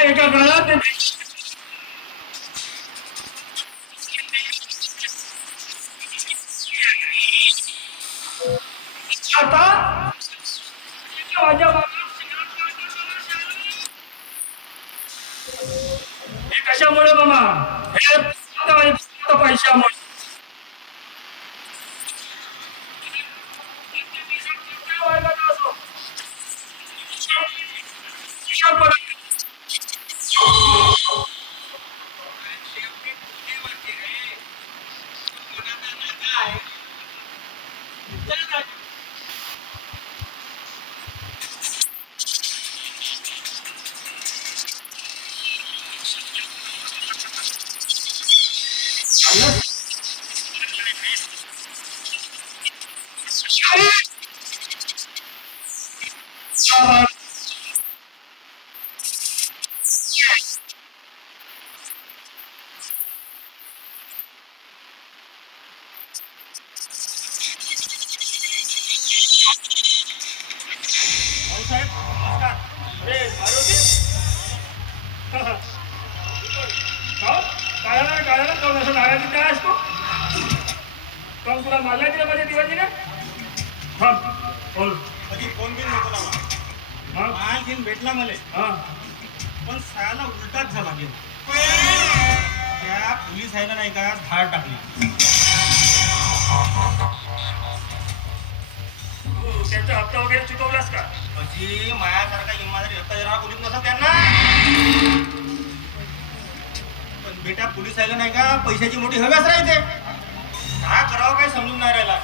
एका घरात आता माझ्या हे कशामुळे मामा हे पैशामुळे भाऊसाहेब नमस्कार. अरे मारुती काळाला कोण असं नाराजी काय असतो पण तुला मारला तिला मध्ये दिवाळी ना बोल कधी फोन बिन नको लावा. हा माल घेऊन भेटला मला हा पण सायाला उलटाच झाला घेऊन. त्या पोलीस आहे ना नाही का धाड टाकली. त्यांचा हप्ता वगैरे चुकवलास का म्हणजे मायासारखा इमानदारी हप्ता जरा बोलीत नसत त्यांना. पण बेटा पोलीस आहे नाही का पैशाची मोठी हव्यास राहते. काय करावं काय समजून नाही राहिला.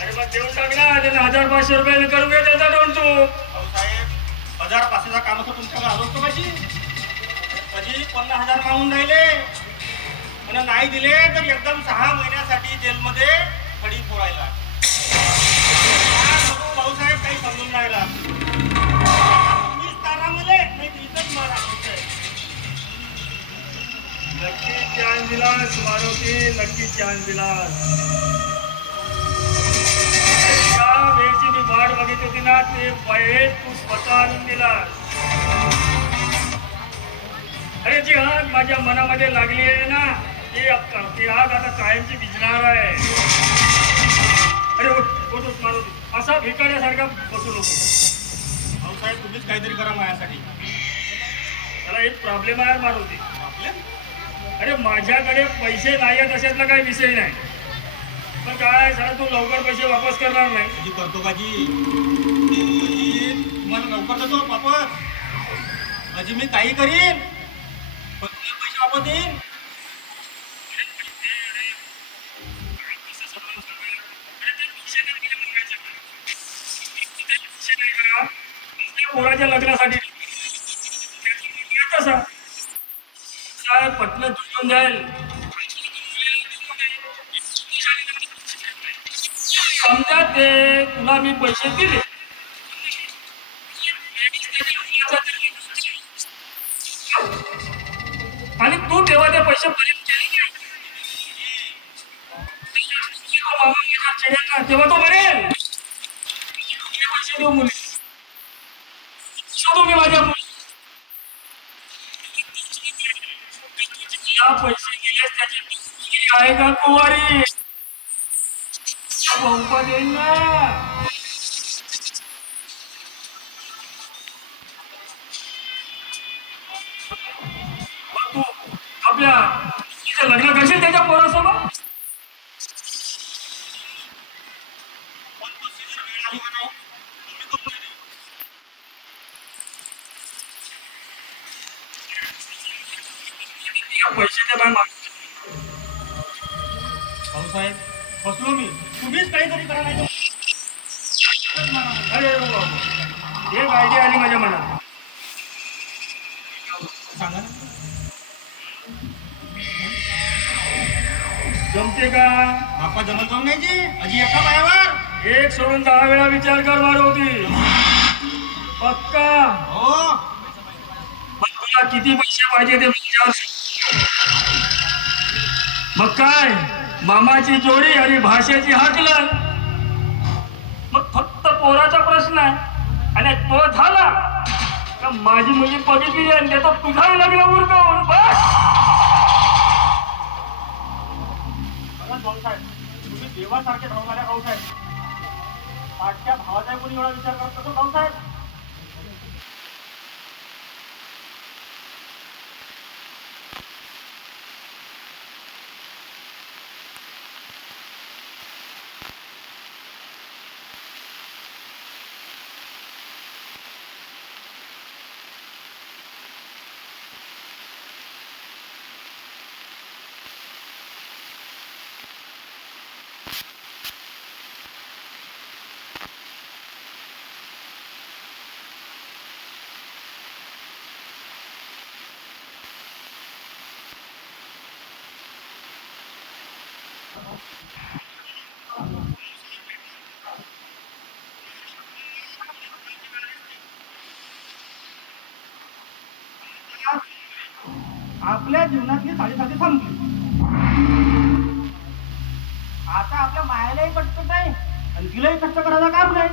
अरे मग देऊन टाकला त्यांना 1500 करून घ्या त्याचा दोन तू भाऊसाहेब 1000-5,000 काम असं तुमच्याकडे आलो असतो कशी. म्हणजे 50,000 मागून राहिले पण नाही दिले तर एकदम 6 महिन्यासाठी जेलमध्ये खडी फोडायला. भाऊसाहेब काही समजून राहिला. तुम्हीच तारा मले नाही इथंच मारा. नक्की चान्स दिलास मारुती नक्की चान्स दिलास त्या वेळची मी वाट बघित होती ना ते वय तू स्वतः आणून दिलास. अरे जी आग माझ्या मनामध्ये लागली आहे ना ती आग आता कायमची विझणार आहे. अरे उठ मारुती असा भिकाऱ्यासारखा बसू नको. भाऊसाहेब तुम्हीच काहीतरी करा माझ्यासाठी. त्याला एक प्रॉब्लेम आहे मारुती. आपल्या अरे माझ्याकडे पैसे नाही आहेत अशातला काही विषय नाही पण काय सर तू लवकर पैसे वापस करणार नाही. जी करतो का जी तुम्हाला लवकर देतो वापस. अजी मी काही करीन पण तुला पैसे वापस देईन. पोराच्या लग्नासाठी तसा काय पटलं तुटून जाईल. समजा ते तुला मी पैसे दिले आणि तू तेव्हा ते पैसे परत केले तेव्हा तो मरेल. पैसे देऊ मुली तुम्ही माझ्या पैसे गेले त्याची आहे का कुवारी बहुपा देईन ना. तू आपल्या लग्न करशील त्याच्या पोरासोबत. पण तशी जर वेळ आली का नाही तुम्ही करून देईन. पैसे ते बाय माग भाऊसाहेब फसलो मी. तुम्हीच काहीतरी करा नाही अरे बाबा एक आयडिया आली माझ्या मनात. सांगा ना. जमते का बाप्पा जमल जाऊन नाही जी अजी एका पायावर. एक सोडून 10 वेळा विचार कर मारुती पक्का. हो मग तुला किती पैसे पाहिजे ते विचार. मग काय मामाची जोडी आणि भाषेची हाकलन. मग फक्त पोराचा प्रश्न आहे आणि तो झाला का माझी मुलगी बघितली आणि त्याचा तुझाही लग्न उरकावून बस. बघा भाऊसाहेब, तुम्ही देवासारखे धावणाऱ्या भाऊसाहेब, पाठच्या भावाचा कोणी एवढा विचार करत असतो भाऊसाहेब? आपल्या जीवनातली साडेसाती संपली. आता आपल्या मायालाही कष्ट नाही आणि तिलाही कष्ट करायला काम नाही.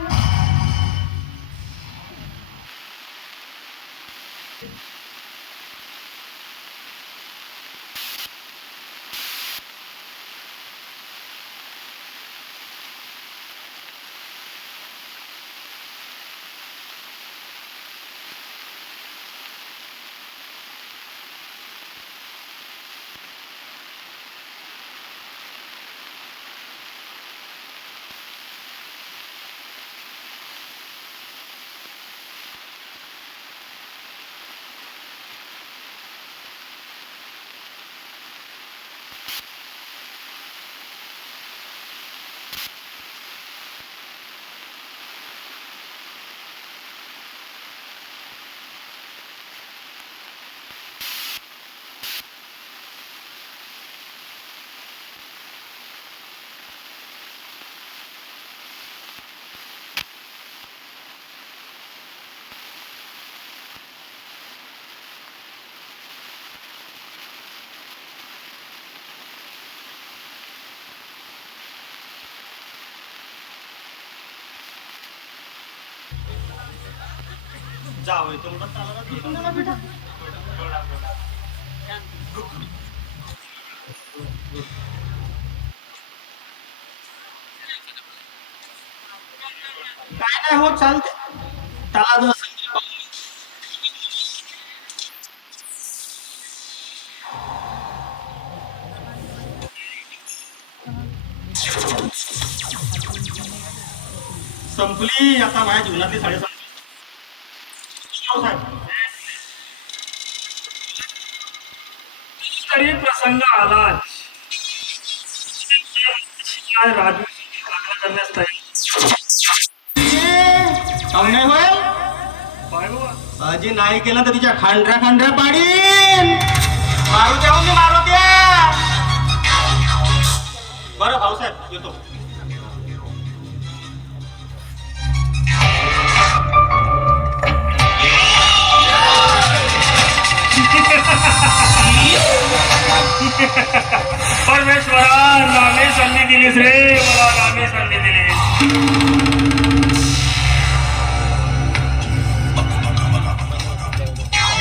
जावं तेवढं चालला बेटा. काय नाही होत, चालते. त्याला जर संपली आता माझ्या जीवनातली साडे संपली. तरी प्रसंग आलाच. राजू करण्यास नाही होईल. अजी नाही केलं तर तिच्या खांडऱ्या खांडऱ्या पाडीन. मारू द्या म्हणजे मारू द्या. बरं भाऊसाहेब येतो. परमेश्वरा नामे संधी दिलीस रे मला, नामे संधी दिलीस.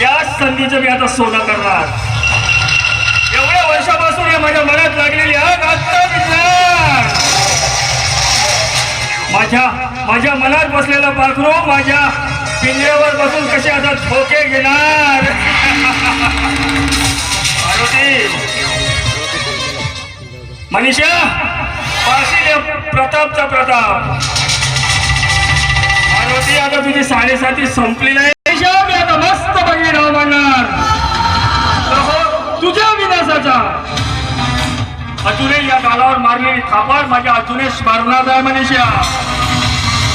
याच संधीचं मी आता सोनं करणार. एवढ्या वर्षापासून या माझ्या मनात लागलेली आग आता विचार. माझ्या मनात बसलेला पाखरू माझ्या पिंजऱ्यावर बसून कसे आता ठोके घेणार. मनीषा पाशील प्रतापचा प्रताप. पार्वती आता तुझी साडेसाती संपली नाही. मी आता मस्त बघी नाव मांडणार तुझ्या विनाशाचा. अजूनही या गालावर मारलेली थापाड माझ्या अजूनही स्मरणात आहे. मनीषा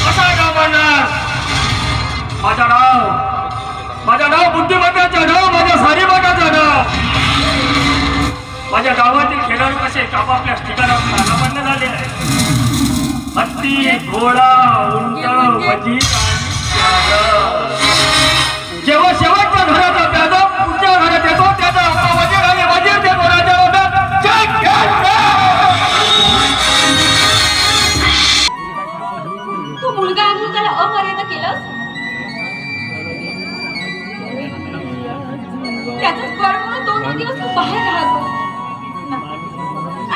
कसा नाव मांडणार. माझा नाव बुद्धिमत्ताचं नाव, माझ्या सारीबाटाचं नाव. माझ्या गावातील खेळाडू कसे आपापल्या ठिकाणावर नामांकित झाले आहे. हत्ती, घोडा, उंट, वजीर, जेव्हा शेवटच्या घराचा प्यादा पुढच्या घरात येतो त्याचा वजीर आणि वजीर देतो राजा. दिवस तू बाहेर राहतो ना.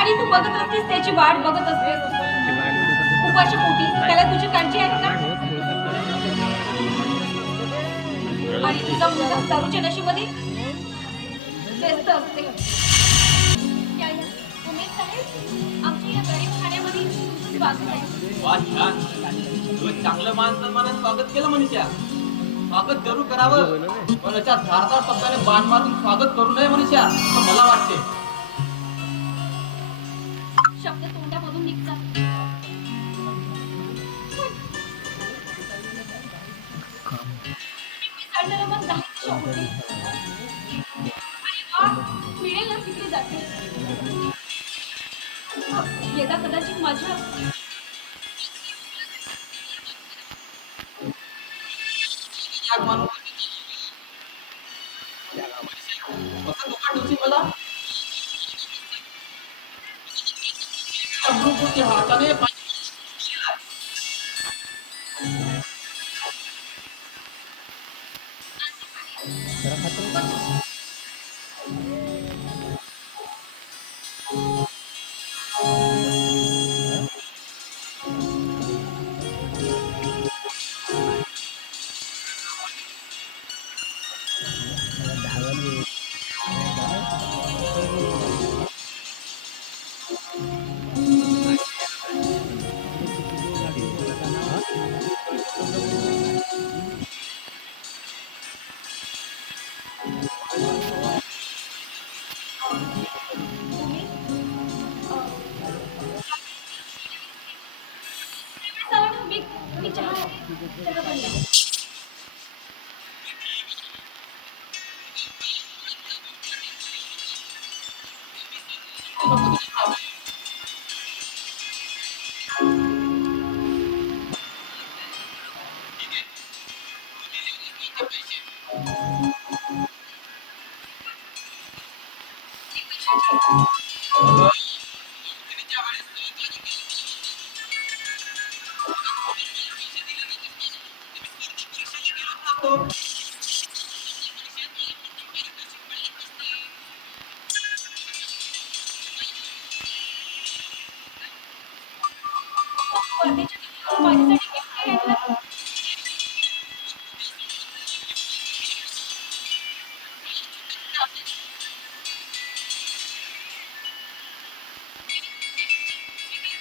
आणि तू बघत असतेस त्याची वाट बघत असतेस. उपाशी पोटी त्याला तुझी काळजी आहे का? आणि तुझा मुलगा दारूच्या नशेमध्ये व्यस्त असते. उमेश साहेब, आमच्या या गरीब खाण्यामध्ये स्वागत आहे. वा छान. तुझं चांगलं मान सन्मानाने स्वागत केलं मनीषा. स्वागत जरूर करावं, पण अशा धारदार शब्दाने बाण मारून स्वागत करू नये मनीषा, असं मला वाटते. शब्द तोंडामधून निघतात, मिसळणारं मन दाहीदिशा होते आणि वाट मिळेल ना तिकडे जाते. यदा कदाचित माझ्या याग मानून असं दुकान ठेवशील मला. अमृतपूरच्या हाताने चला ना, मी चहा बनला.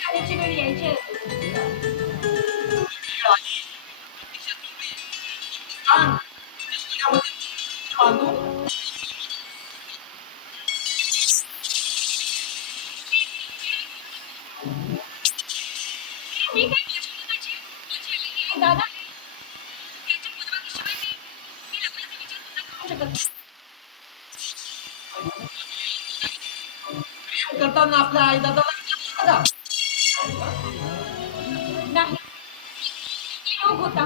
खाण्याची वेळ यायची आहे. मी काय माझी दादा याच्या परवानगीशिवाय मी लग्नाचा विचार सुद्धा करू शकत करताना आपल्या आई दादाला नाही. योग होता.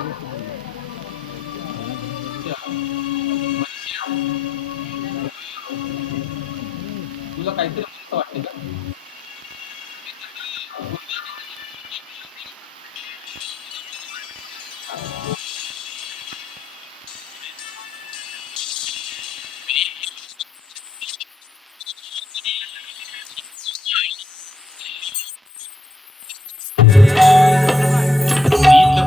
तुला काहीतरी असं वाटते का?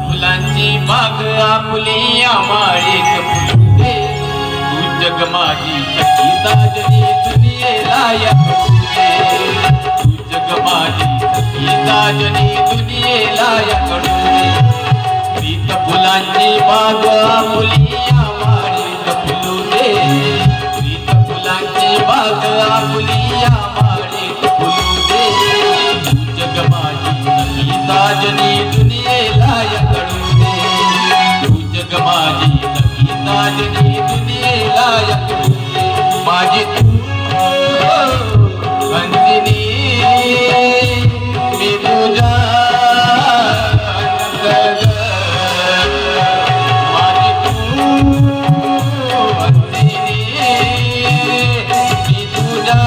फुलांची बाग आपुली आमाळीत फुलते तू जग माझी सखी साजनी दुनियेला या कळूदे तू जग माझी सखी साजनी दुनियेला या कळूदे प्रीत फुलांची बाग आपुली आमाळीत फुलते प्रीत फुलांची बाग आपुली आमाळीत फुलते तू जग माझी सखी साजनी दुनियेला या कळूदे तू जग माझी सखी साजनी दुनियेला या कळूदे माझी तू हंसिनी मी तुझ्या अंतर्गत माझी तू हंसिनी मी तुझ्या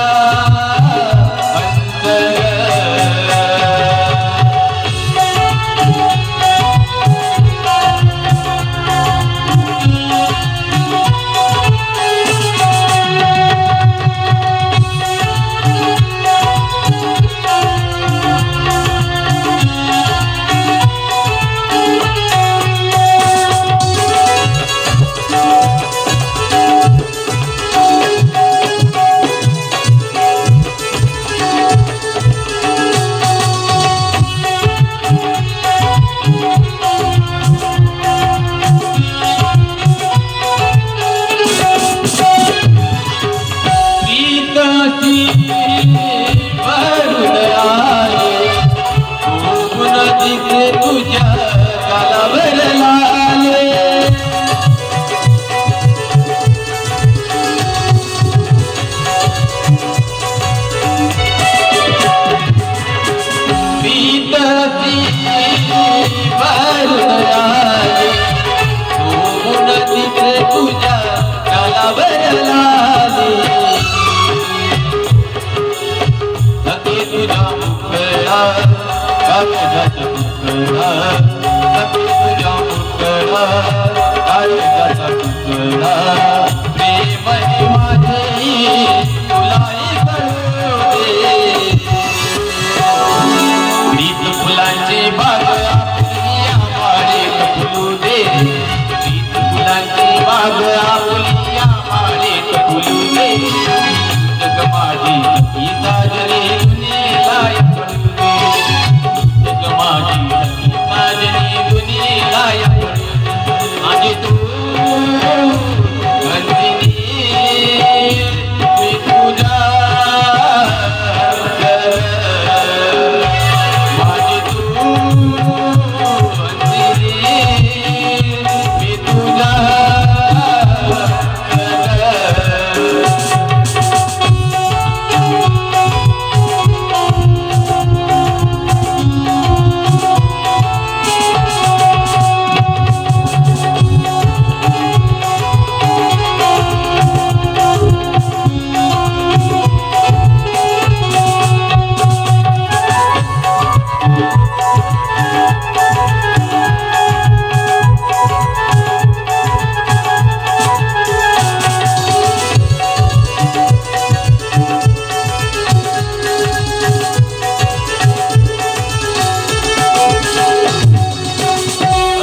अंतर्गत भरून आले कोण दिसे तुझ्या गालावर लाले प्रीतसी भरून आले कोण दिसे तुझ्या गालावर लाले सखे तुझा मुखडा काळजाचा तुकडा सखे तुझा मुखडा काळजाचा तुकडा प्रेम हे माझे तुलाही कळू दे प्रीत फुलांची बाग आपली आम्हाळे फुलू दे प्रीत फुलांची बाग आपली आम्हाळे फुलू दे जग माझी ही साजरी दुनियेला पडू दे जग माझी ही साजरी दुनियेला पडू दे माझी तू गंजिनी मी तुझ्या माझी तू गंजिनी मी तुझ्या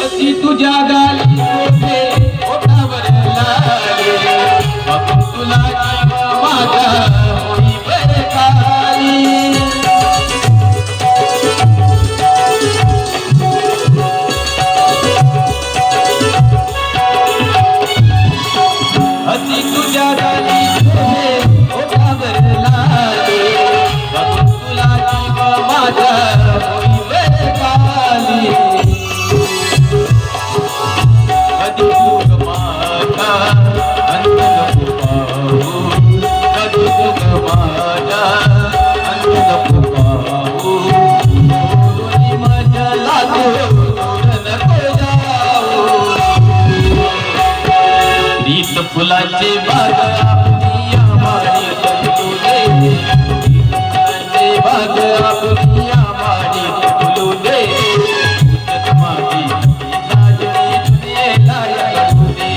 अशी तुझ्या गाली ओठे ओठावर लाले बघून तुला जीव माझा होई बरं खाली अशी तुझ्या गाली ओठे ओठावर लाले बघून तुला जीव माझा होई बरं खाली कधी तुग माझा अंत नको पाहू कधी तुग माझा अंत नको पाहू सोडून माझ्या लागू दूर नको जाऊ प्रीत फुलाचे बाग आपली आम्हाळे फुलू दे प्रीत फुलाचे बाग आपली आम्हाळे फुलू दे जग माझी ही साजरी दुनियेला कळू दे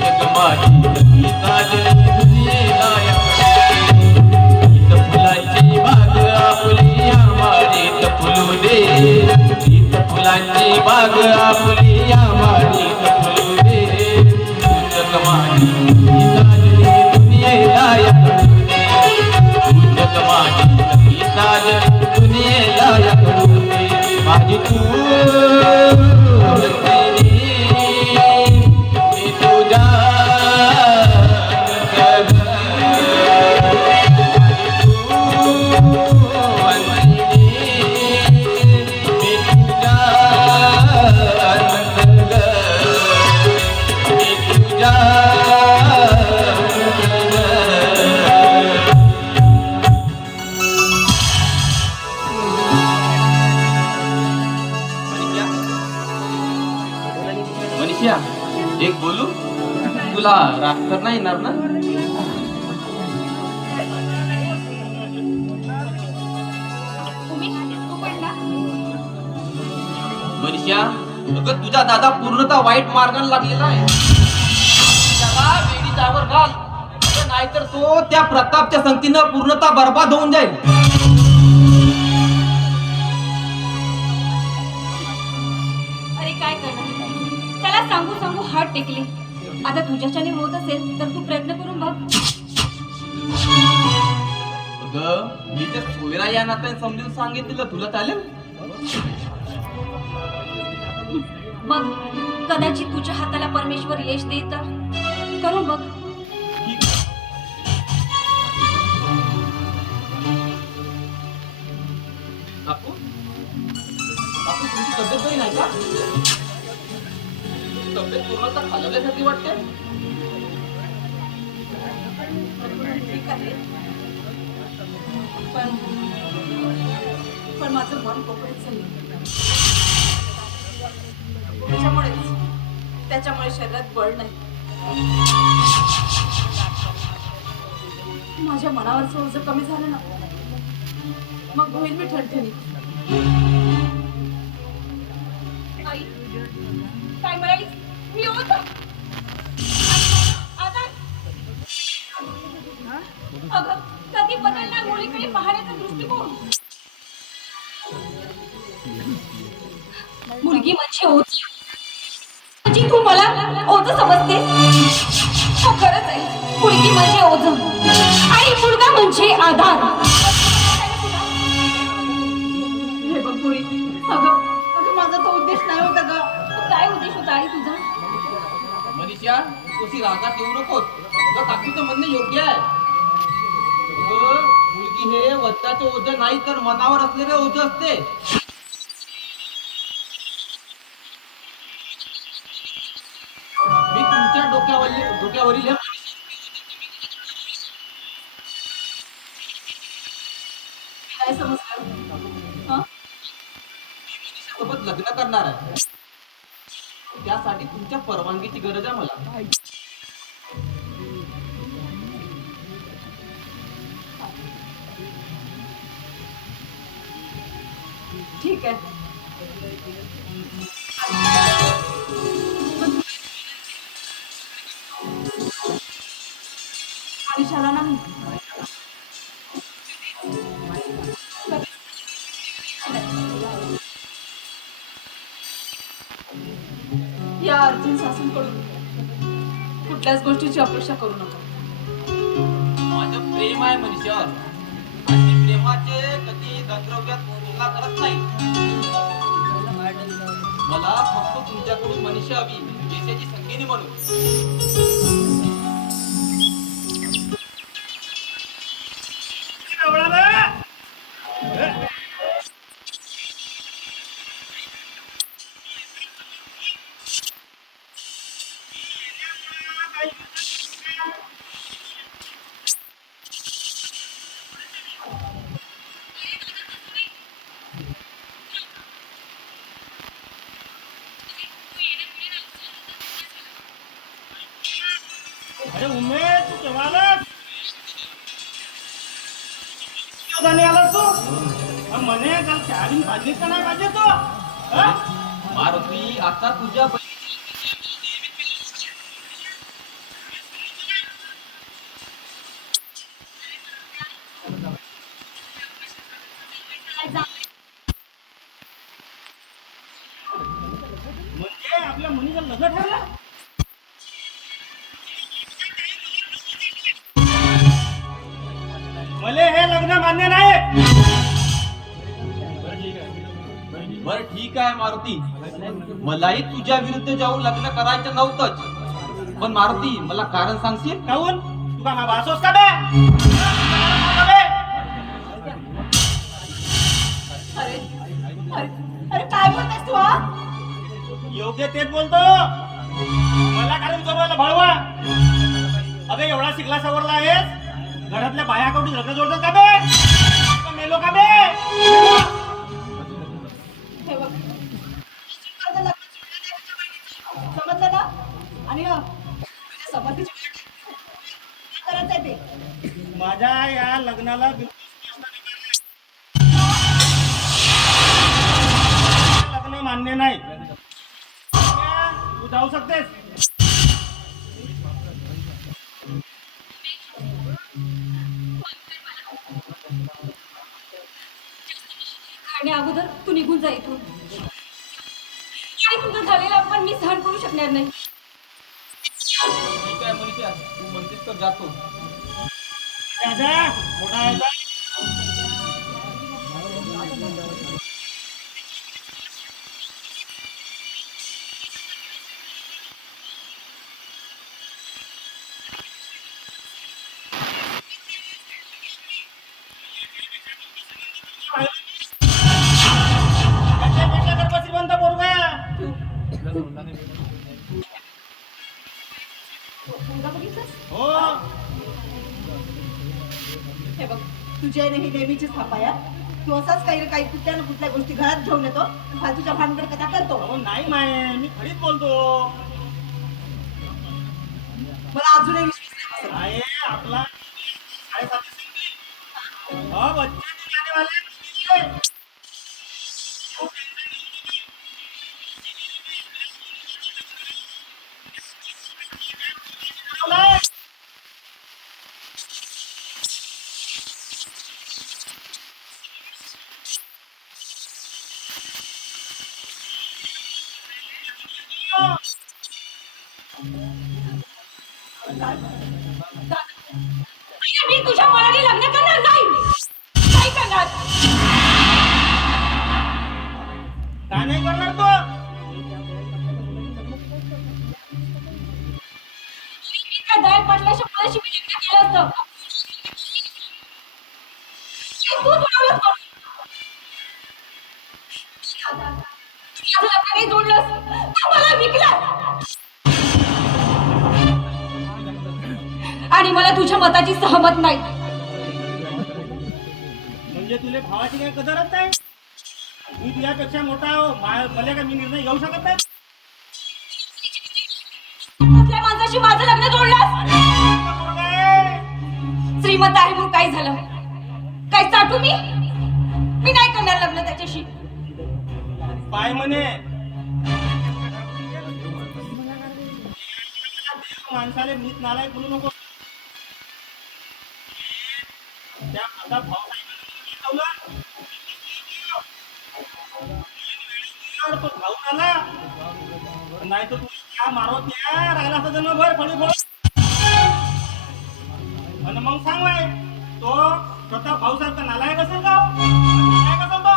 जग माझी ही साजरी दुनियेला कळू दे प्रीत फुलाची बाग आपली आम्हाळे फुलू दे प्रीत फुलाची बाग आपली आम्हाळे फुलू दे जग माझी ही साजरी दुनियेला कळू दे जग माझी ही साजरी दुनियेला कळू दे माझी तू गंजिनी मी तुझ्या जग माझी तू गंजिनी मी तुझ्या जग मी तुझ्या मनीषा एक बोलू तुला राग तर नाही येणार ना मनीषा अगं तुझा दादा पूर्णतः वाईट मार्गाला लागलेला आहे त्याला वेडीचावर घाल अगं नाहीतर तो त्या प्रतापच्या संगतीनं पूर्णतः बर्बाद होऊन जाईल अरे काय करणार त्याला सांगू सांगू हात टेकले आता तुझ्याच्याने होत असेल तर तू प्रयत्न करून बघ अगं मी ते सोयरा या नात्याने समजून सांगितलं तुला चालेल बघ कदाचित तुझ्या हाताला परमेश्वर यश दे तर करून बघ थोडंसं खाल्ल्यासारखी वाटते. ठीक आहे पण माझं मन पोकळीत झालं. त्याच्यामुळे शरीरात बळ नाही. माझ्या मनावरचं ओझं कमी झालं ना, मग होईल मी ठणठणी. आई काय म्हणाली मी होत आता अगं कधी बदलणार मुलीकडे पाहण्याचा दृष्टिकोन. मुलगी म्हणजे ओझ म्हणजे तू मला ओझ समजतेस. हो खरंच आहे, मुलगी म्हणजे ओझ आणि मुलगा म्हणजे आधार. हे बघ पुरी, अगं माझा तो उद्देश नाही होता ग. काय उद्देश होता आई तुझा? मनीषा, तुझी रागात येऊ नकोस. तुझं काकीचं म्हणणं योग्य आहे. अगं, मुलगी हे वस्ताचं ओझं नाही तर मनावर असलेले ओझं असते. मी तुमच्या डोक्यावरील हे काय समजलं? हं? सोबत लग्न करणार आहे. त्यासाठी तुमच्या परवानगीची गरज आहे मला. ठीक आहे. मनीषाला ना मी या अर्जुन सासूंकडून कुठल्याच गोष्टीची अपेक्षा करू नका. माझं प्रेम आहे मनीषा. आणि प्रेमाचे कधी गंधर्व्यात तुलना करत नाही. मला फक्त तुमच्याकडून मनीषा हवी, देशाची संगिनी म्हणून. अरे उमेश, तू केव्हा आलास? केव्हा नाही आलास तू? म्हणे काल कॅबिन भाजली का नाही पाहिजे तो? मारुती, आता तुझ्या म्हणजे आपल्या मुलीचं लग्न ठरलं? मले हे लग्न मान्य नाही. बरं ठीक आहे मारुती, मलाही तुझ्या विरुद्ध जाऊन लग्न करायचं नव्हतंच. पण मारुती, मला कारण सांगशील? काहून तुका ना वासोस का बे? अरे अरे अरे काय बोलतेस तू? हा योग्य तेच बोलतो. मला कारण विचारायला भाळवा. अबे एवढा शिकला सवरला आहेस, घरातल्या बाया कवटी लग्न जोडतात का बे? का मेलो का बे? हे बघ, माझं लग्न जुळलं नाही तुझ्या बहिणीचं. समजलं ना? आणि तुझ्या समर्थीची वाट काय करायचंय ते? माझ्या या लग्नाला लग्न मान्य नाही. तू जाऊ शकतेस. आणि अगोदर तू निघून जा इथून. आणि तुझं झालेलं अपमान मी सहन करू शकणार नाही. ठीक आहे मनीषा, तू म्हणतेस तर जातो. दादा मोठा आहे का? तुझ्या ही नेहमीचीच थापाया. तू असाच काही कुठल्या ना कुठल्या गोष्टी घरात घेऊन येतो फालतूच्या भानगड कथा करतो. अहो नाही माये, मी खरीच बोलतो. मला अजूनही विश्वास नाही बसत. आहे आपला 7:30 संपली. बच्चे आने वाले हैं. मी तुझ्या मनाने लग्न करणार नाही. काय करणार? का नाही करणार तो? मी त्या दयाळ पाटलाच्या मुलाशी मी लग्न केलं असतं. तू तुडवलंस म्हणून. माझं लग्न नाही जोडलंस. तू मला विकलास. आणि मला तुझ्या मताची सहमत नाही. म्हणजे तुला भावाची काही कदरच नाही. मी तुझ्यापेक्षा मोठा आहो. मला काय मी निर्णय घेऊ शकत नाही. कसल्या माणसाशी माझं लग्न जोडलंस. श्रीमंत आहे म्हणून काय झालं? काय चाटू मी नाही करणार लग्न त्याच्याशी. पाय म्हणे माणसाला नीट नालायक बोलू नको. त्या आता तो धावून आला नाही तर तू क्या मारत या राहिला असता जन्मभर फळी फोड. आणि मग सांग बाय तो प्रताप भाऊसाहेब का नालायक असेल का? नालायक असेल तो.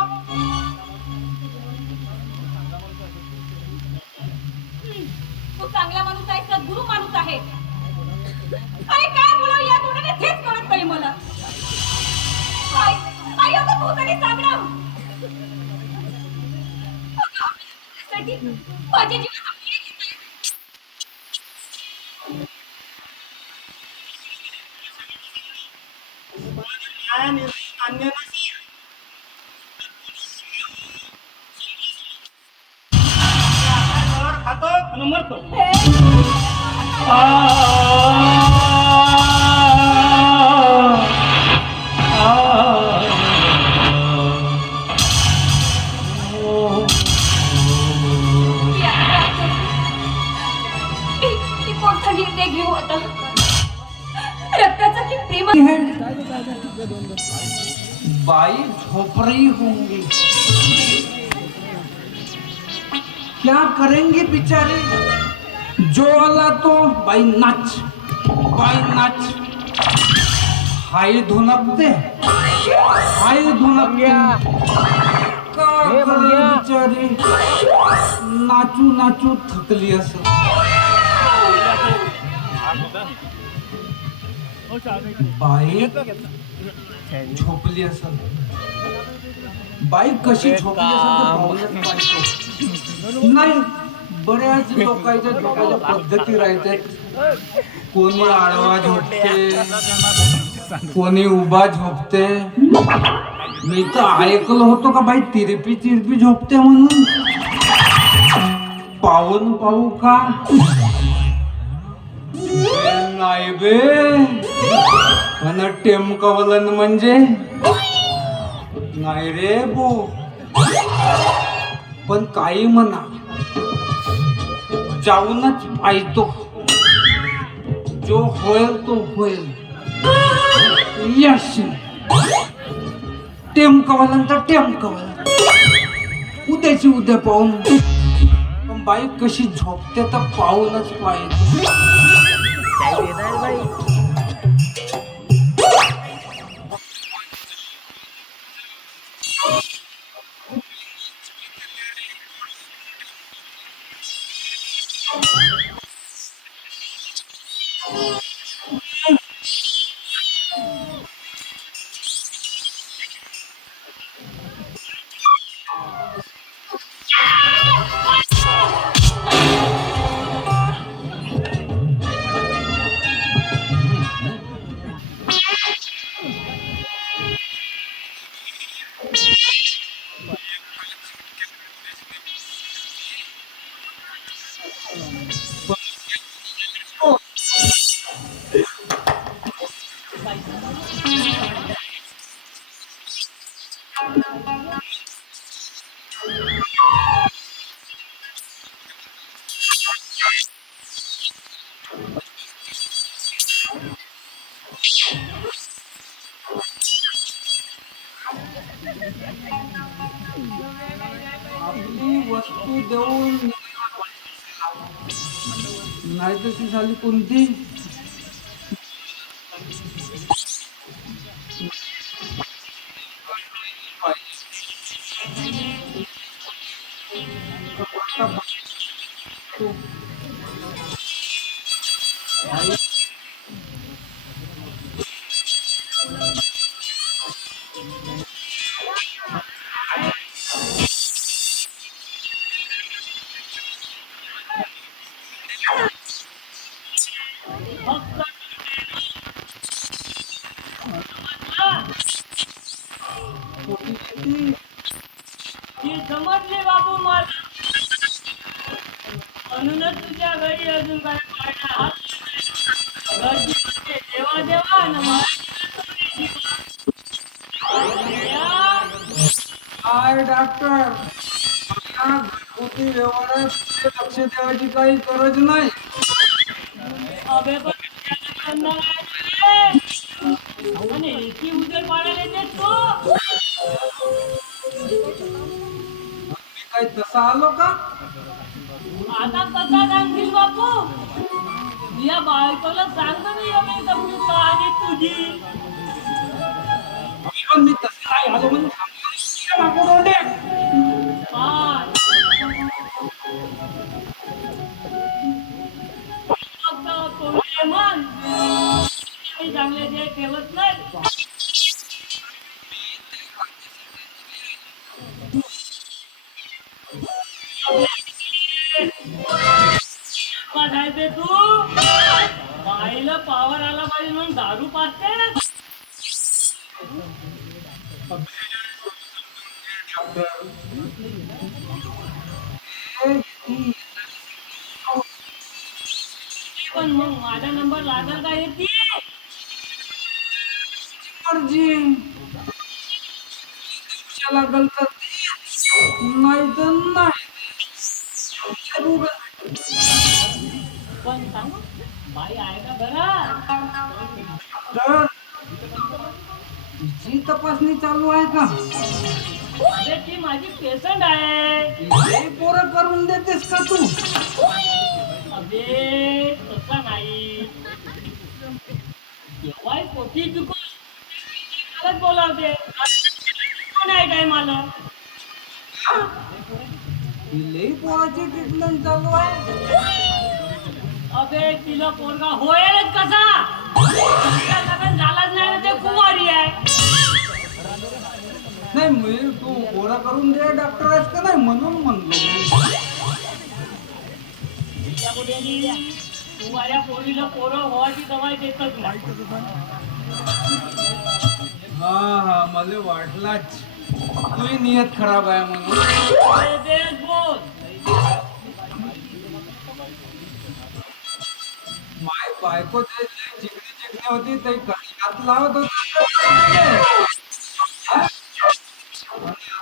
तू चांगला माणूस आहे, सद्गुरू माणूस आहे. अरे काय बोलावं या तोंडाने तेच कळत नाही मला. आई अगं तू तरी सांग ना. माझ्या जीवाचा बळी घेतोय. न्याय निर्णय मान्य नसेल तर खातो आणि मरतो. मी कोणता निर्णय घेऊ आता? रक्ताचा की प्रेम? बाई झोपड़ी होंगी, क्या करेंगे बेचारे. जो आला तो बाई नाच, बाई नाच. हाय धुनकते, हाय धुनकते. का करे बिचारी, नाचू नाचू थकली असं. बाई झोपली असं. बाई कशी झोपली असं नाही. बऱ्याच लोकांच्या झोपाच्या पद्धती राहतात. कोणी आडवा झोपते, कोणी उभा झोपते. मी तर ऐकलं होतो का बाई तिरपी तिरपी झोपते म्हणून. पाहून पाहू का? नाही बे. पण टेमकवलन म्हणजे नाही रे बो. पण काही म्हणा, जाऊनच पाहतो. जो होईल तो होईल. यश टेमकवलन तर टेमकवलन. उद्याची उद्या पाहून. पण बाई कशी झोपते तर पाहूनच पाहिजे. आपली वस्तू देऊन नाही तशी झाली कोणती ती समजली बापू मला म्हणूनच तुझ्या घरी अजून काय पाहिजे हात घरची म्हणजे देवा देवा न मराठी काय डॉक्टर मला घरगुती व्यवहारात लक्ष द्यायची काही गरज नाही अबे पण त्यांना काय आणि की उदर पाडायला येते तू मी काय तसा आलो का आता कसा सांगशील बापू या बायकोला सांगतो मी एवढी समजू कहाणी तुझी पण मी तसं काय आलो म्हणजे सांगतो ना, हा. फक्त कोणी म्हण मी चांगले जे ठेवत नाही तू बाईला पावर आला पाहिजे म्हणून दारू पाजते पण मग माझा नंबर लागल का येते मर्जी लागल तर नाही तर नाही पण सांग बाई आहे का घरात तर जी तपासणी चालू आहे का अरे ती माझी पेशंट आहे हे पोरं करून देतेस का तू अबे तसा नाही केव्हाही पोटी चुकून बोलावते कोण आहे काय मला लई पोराची ट्रीटमेंट चालू आहे अबे तिला पोरगा होईलच कसा तिला लग्न झालाच नाही ना ते कुमारी आहे नाही मी तू पोरा करून दे डॉक्टर आहेस का नाही म्हणून म्हणलो त्या कुठे तू माझ्या पोरीला पोरं व्हायची दवाई देतच नाही हा हा मला वाटलाच तुझी नियत खराब आहे म्हणून अरे तेच बोल माय बायको ते लई चिकनी चिकनी होती ते हात लावत होता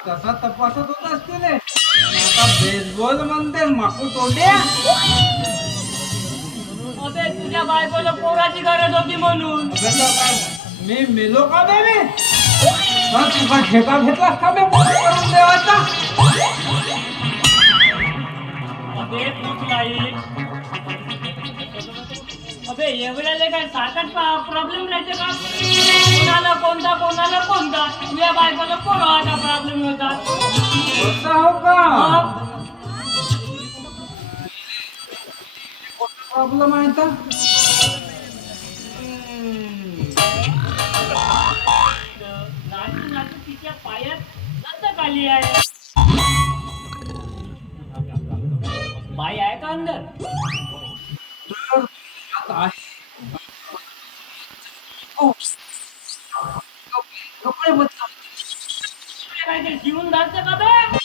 तसा तपासत होत असतील आता बेसबॉल म्हणते माकू तोंड्या अबे तुझ्या बायकोला पोराची गरज होती म्हणून मी मेलो का बे मी तुझा ठेका घेतलास का बे पोरं करून देवाचा अबे तूच नाही अबे एवढ्याले काय सारखाच प्रॉब्लेम राहते का कोणाला कोणता तुझ्या बायकोला पोराचा प्रॉब्लेम होता असं हो का प्रॉब्लेम आहे तर नाचू तिच्या पायात दत्तक आली आहे बाई आहे का अंदर कपडे बदला काय ते जीवन जायचं का बे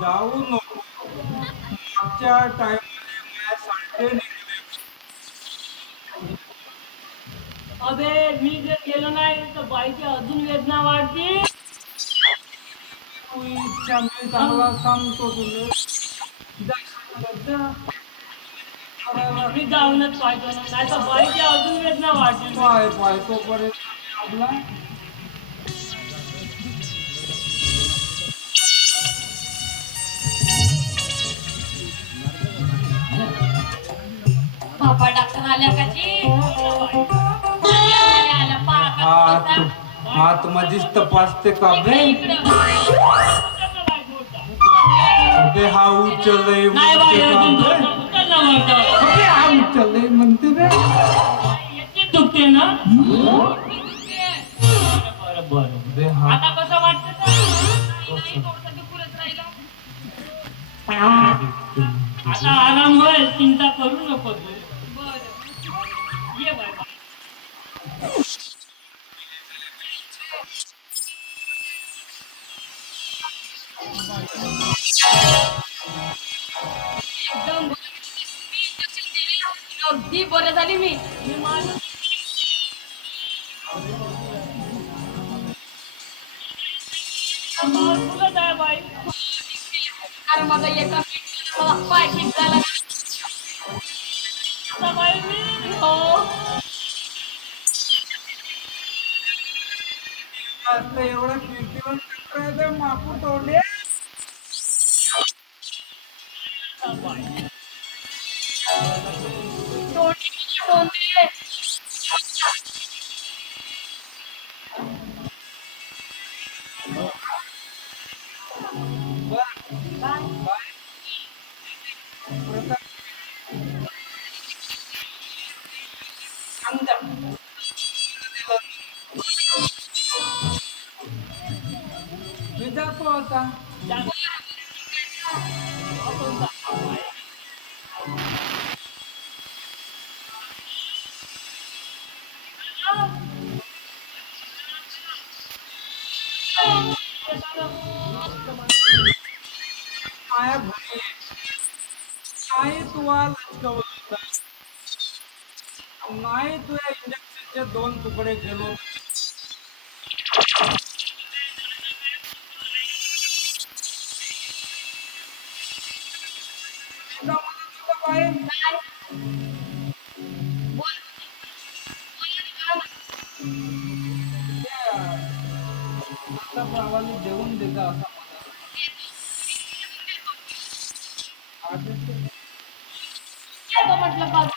जाऊ नको मागच्या टाइममध्ये माझ्या सारखे निघले अबे मी जर गेलो नाही तर बाईची अजून वेदना वाढते. तू इच्छा मी चांगला सांगतो तुला मी जाऊनच पाहतो ना, नाही तर बाईची अजून वेदना वाढते. पाय पाय तोपर्यंत आपला बाबा डॉक्टर आल्या का जी? आल्या हात मधीच तपासते का बे अबे हा उचलय नाही बाई अजून म्हणते उचलला म्हणतो. अबे हा उचलय म्हणते बे याची दुखते ना. बरं बरं. अबे हा आता कसं वाटतं तर? आता आराम होईल, चिंता करू नको तू. ये बाबा. एकदम अगदी बरं झाली मी. फुलत आहे बाई. कारण माझा एका पाय ठीक झाला. आता बाई मी हो आता एवढं कीर्तीवर करायचं माकू तोडले तोंडी मी जातो आता माया भाई नाही तुला लचकवलं होतं. नाही तुझ्या इंजेक्शनचे 2 तुकडे गेलो भावाला देऊन देता असा म्हटलं बाबा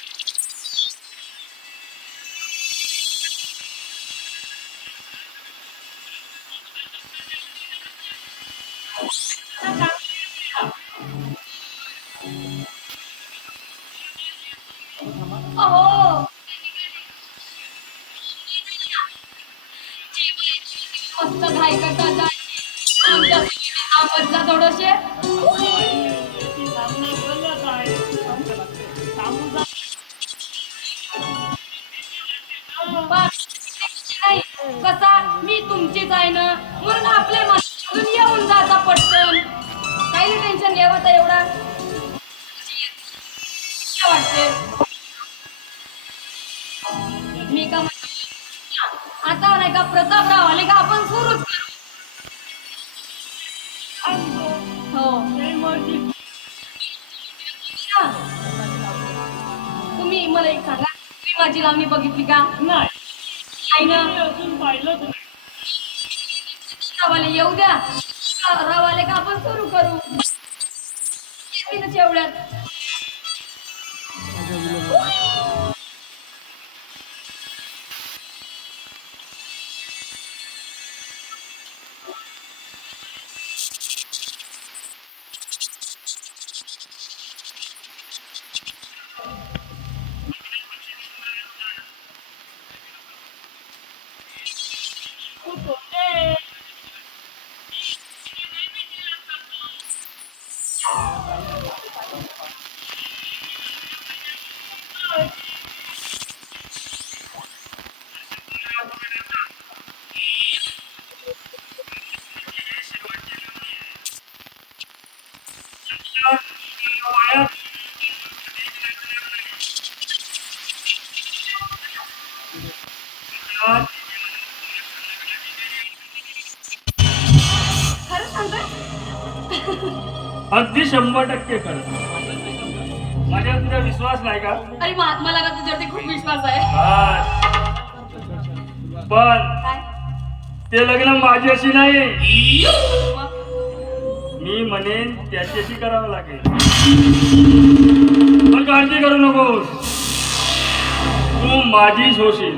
अहो मस्त घाई करता आमच्या आपदचा थोडसे सामना गलत आहे. सामून जा. नाही कसा मी तुमचीच आहे ना म्हणून आपल्या माणून येऊन जाता पटकन काही टेन्शन घ्यावा एवढा वाटते मी का आता नाही का प्रतापराव आले का आपण सुरूच करू हो तुम्ही मला एक सांगा तुम्ही माझी लावणी बघितली का नाही आई ना अजून पाहिलं तुम्ही. रावाले येऊ द्या रावाले का आपण सुरू करू एवढ्यात खरं सांगताय? अगदी 100% कर. माझ्यावर तुझा विश्वास नाही का? अरे महात्माला ना तुझ्यावरती खूप विश्वास आहे. पण काय? ते लग्न माझ्याशी नाही, मग? मी म्हणेन त्याच्याशी करावं लागेल. पण काळजी करू नकोस, तू माझीच होशील.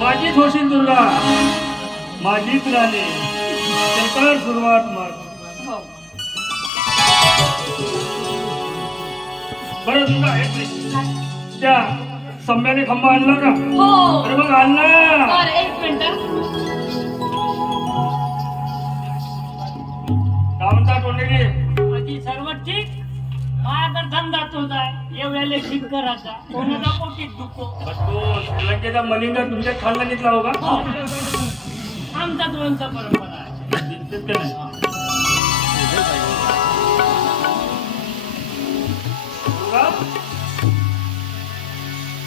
माझीच होशील दुर्गा, माझीच राणी. तर सुरुवात मग. हो. बरं दुर्गा, एक मिनिट. त्या सम्याने खंबा आणला का? हो. अरे मग आण ना. बरं, एक मिनिट. काय म्हणता तोंडली? माझी सर्व ठीक. माझा धंदाच होता एवढ्या ठीक करायचा. कोणाचा पोटीत दुखो. तो श्रीलंकेचा मलिंगा तुमच्या खानदानीतला हो का? आमचा दोनचा परंपरा आहे. दिसतेच का नाही? दुर्गा,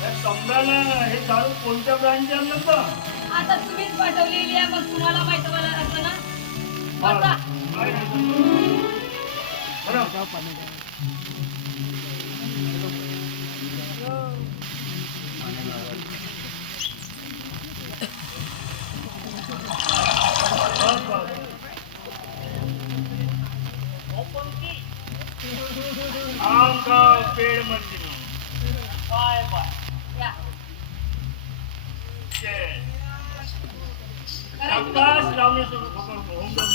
या कमराला हे दारू कोणत्या ब्रँडचे आणलं का? आता तुम्हीच पाठवलेली आहे, मग तुम्हाला माहित मला असं ना. बसा. आमका पेड़ मंदिर बाय बाय. या. आकाश रामेश्वर खबर होऊन जाऊ.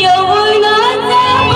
यवनाचा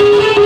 रे